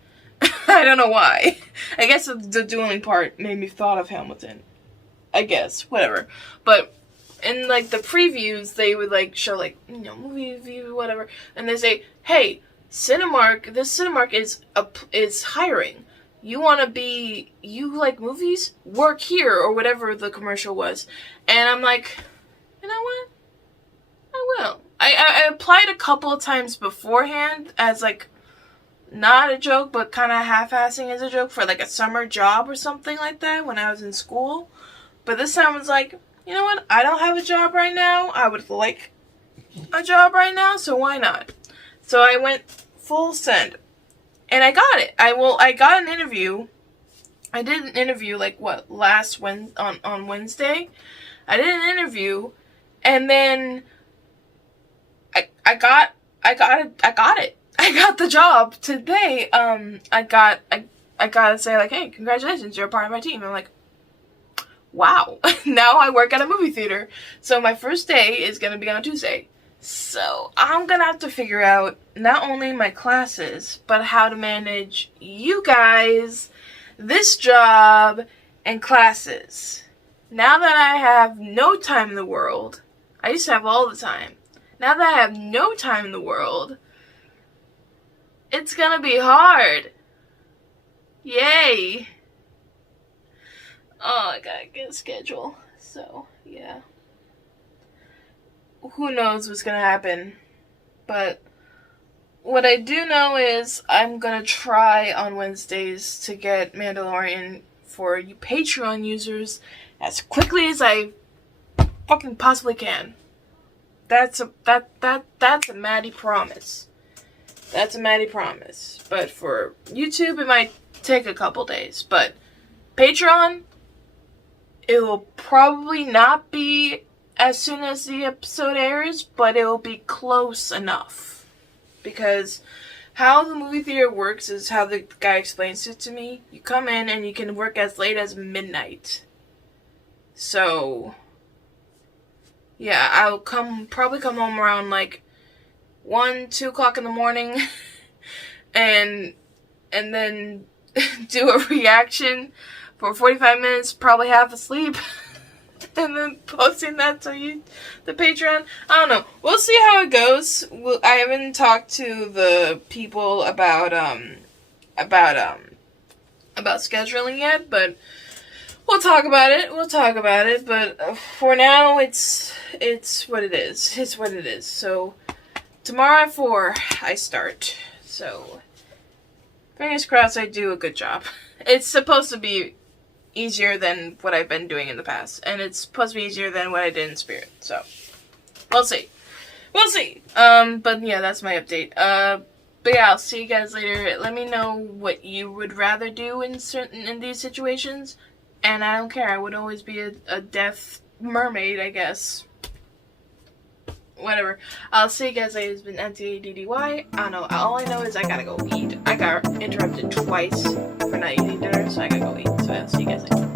I don't know why. I guess the dueling part made me thought of Hamilton. I guess, whatever. But in like the previews, they would like show like movie review, whatever, and they say, "Hey, this Cinemark is hiring. You like movies? Work here, or whatever the commercial was. And I'm like, you know what? I will. I applied a couple of times beforehand as like, not a joke, but kind of half-assing as a joke for like a summer job or something like that when I was in school. But this time I was like, you know what? I don't have a job right now. I would like a job right now, so why not? So I went full send. And I got it. I got an interview. I did an interview like on Wednesday. I did an interview, and then I got it. I got the job today. I gotta say, like, hey, congratulations, you're a part of my team. I'm like, wow. Now I work at a movie theater. So my first day is gonna be on Tuesday. So I'm gonna have to figure out not only my classes, but how to manage you guys, this job, and classes. Now that I have no time in the world, I used to have all the time. Now that I have no time in the world, it's gonna be hard. Yay. Oh, I gotta get a schedule. So, yeah. Who knows what's gonna happen. But what I do know is I'm gonna try on Wednesdays to get Mandalorian for you Patreon users as quickly as I fucking possibly can. That's a M.A.D.D.Y promise. That's a M.A.D.D.Y promise. But for YouTube, it might take a couple days. But Patreon, it will probably not be as soon as the episode airs, but it will be close enough. Because how the movie theater works is how the guy explains it to me. You come in and you can work as late as midnight. So, yeah, I'll probably come home around like 1, 2 o'clock in the morning and then do a reaction for 45 minutes, probably half asleep, and then posting that to the Patreon. I don't know. We'll see how it goes. I haven't talked to the people about scheduling yet, but we'll talk about it. But for now, it's what it is. It's what it is. So tomorrow at 4, I start. So fingers crossed I do a good job. It's supposed to be easier than what I've been doing in the past. And it's supposed to be easier than what I did in Spirit. So, we'll see. But yeah, that's my update. But yeah, I'll see you guys later. Let me know what you would rather do in these situations. And I don't care. I would always be a deaf mermaid, I guess. Whatever. I'll see you guys later. It's been M.A.D.D.Y. I don't know. All I know is I gotta go eat. I got interrupted twice for not eating dinner, so I gotta go eat. So I'll see you guys later.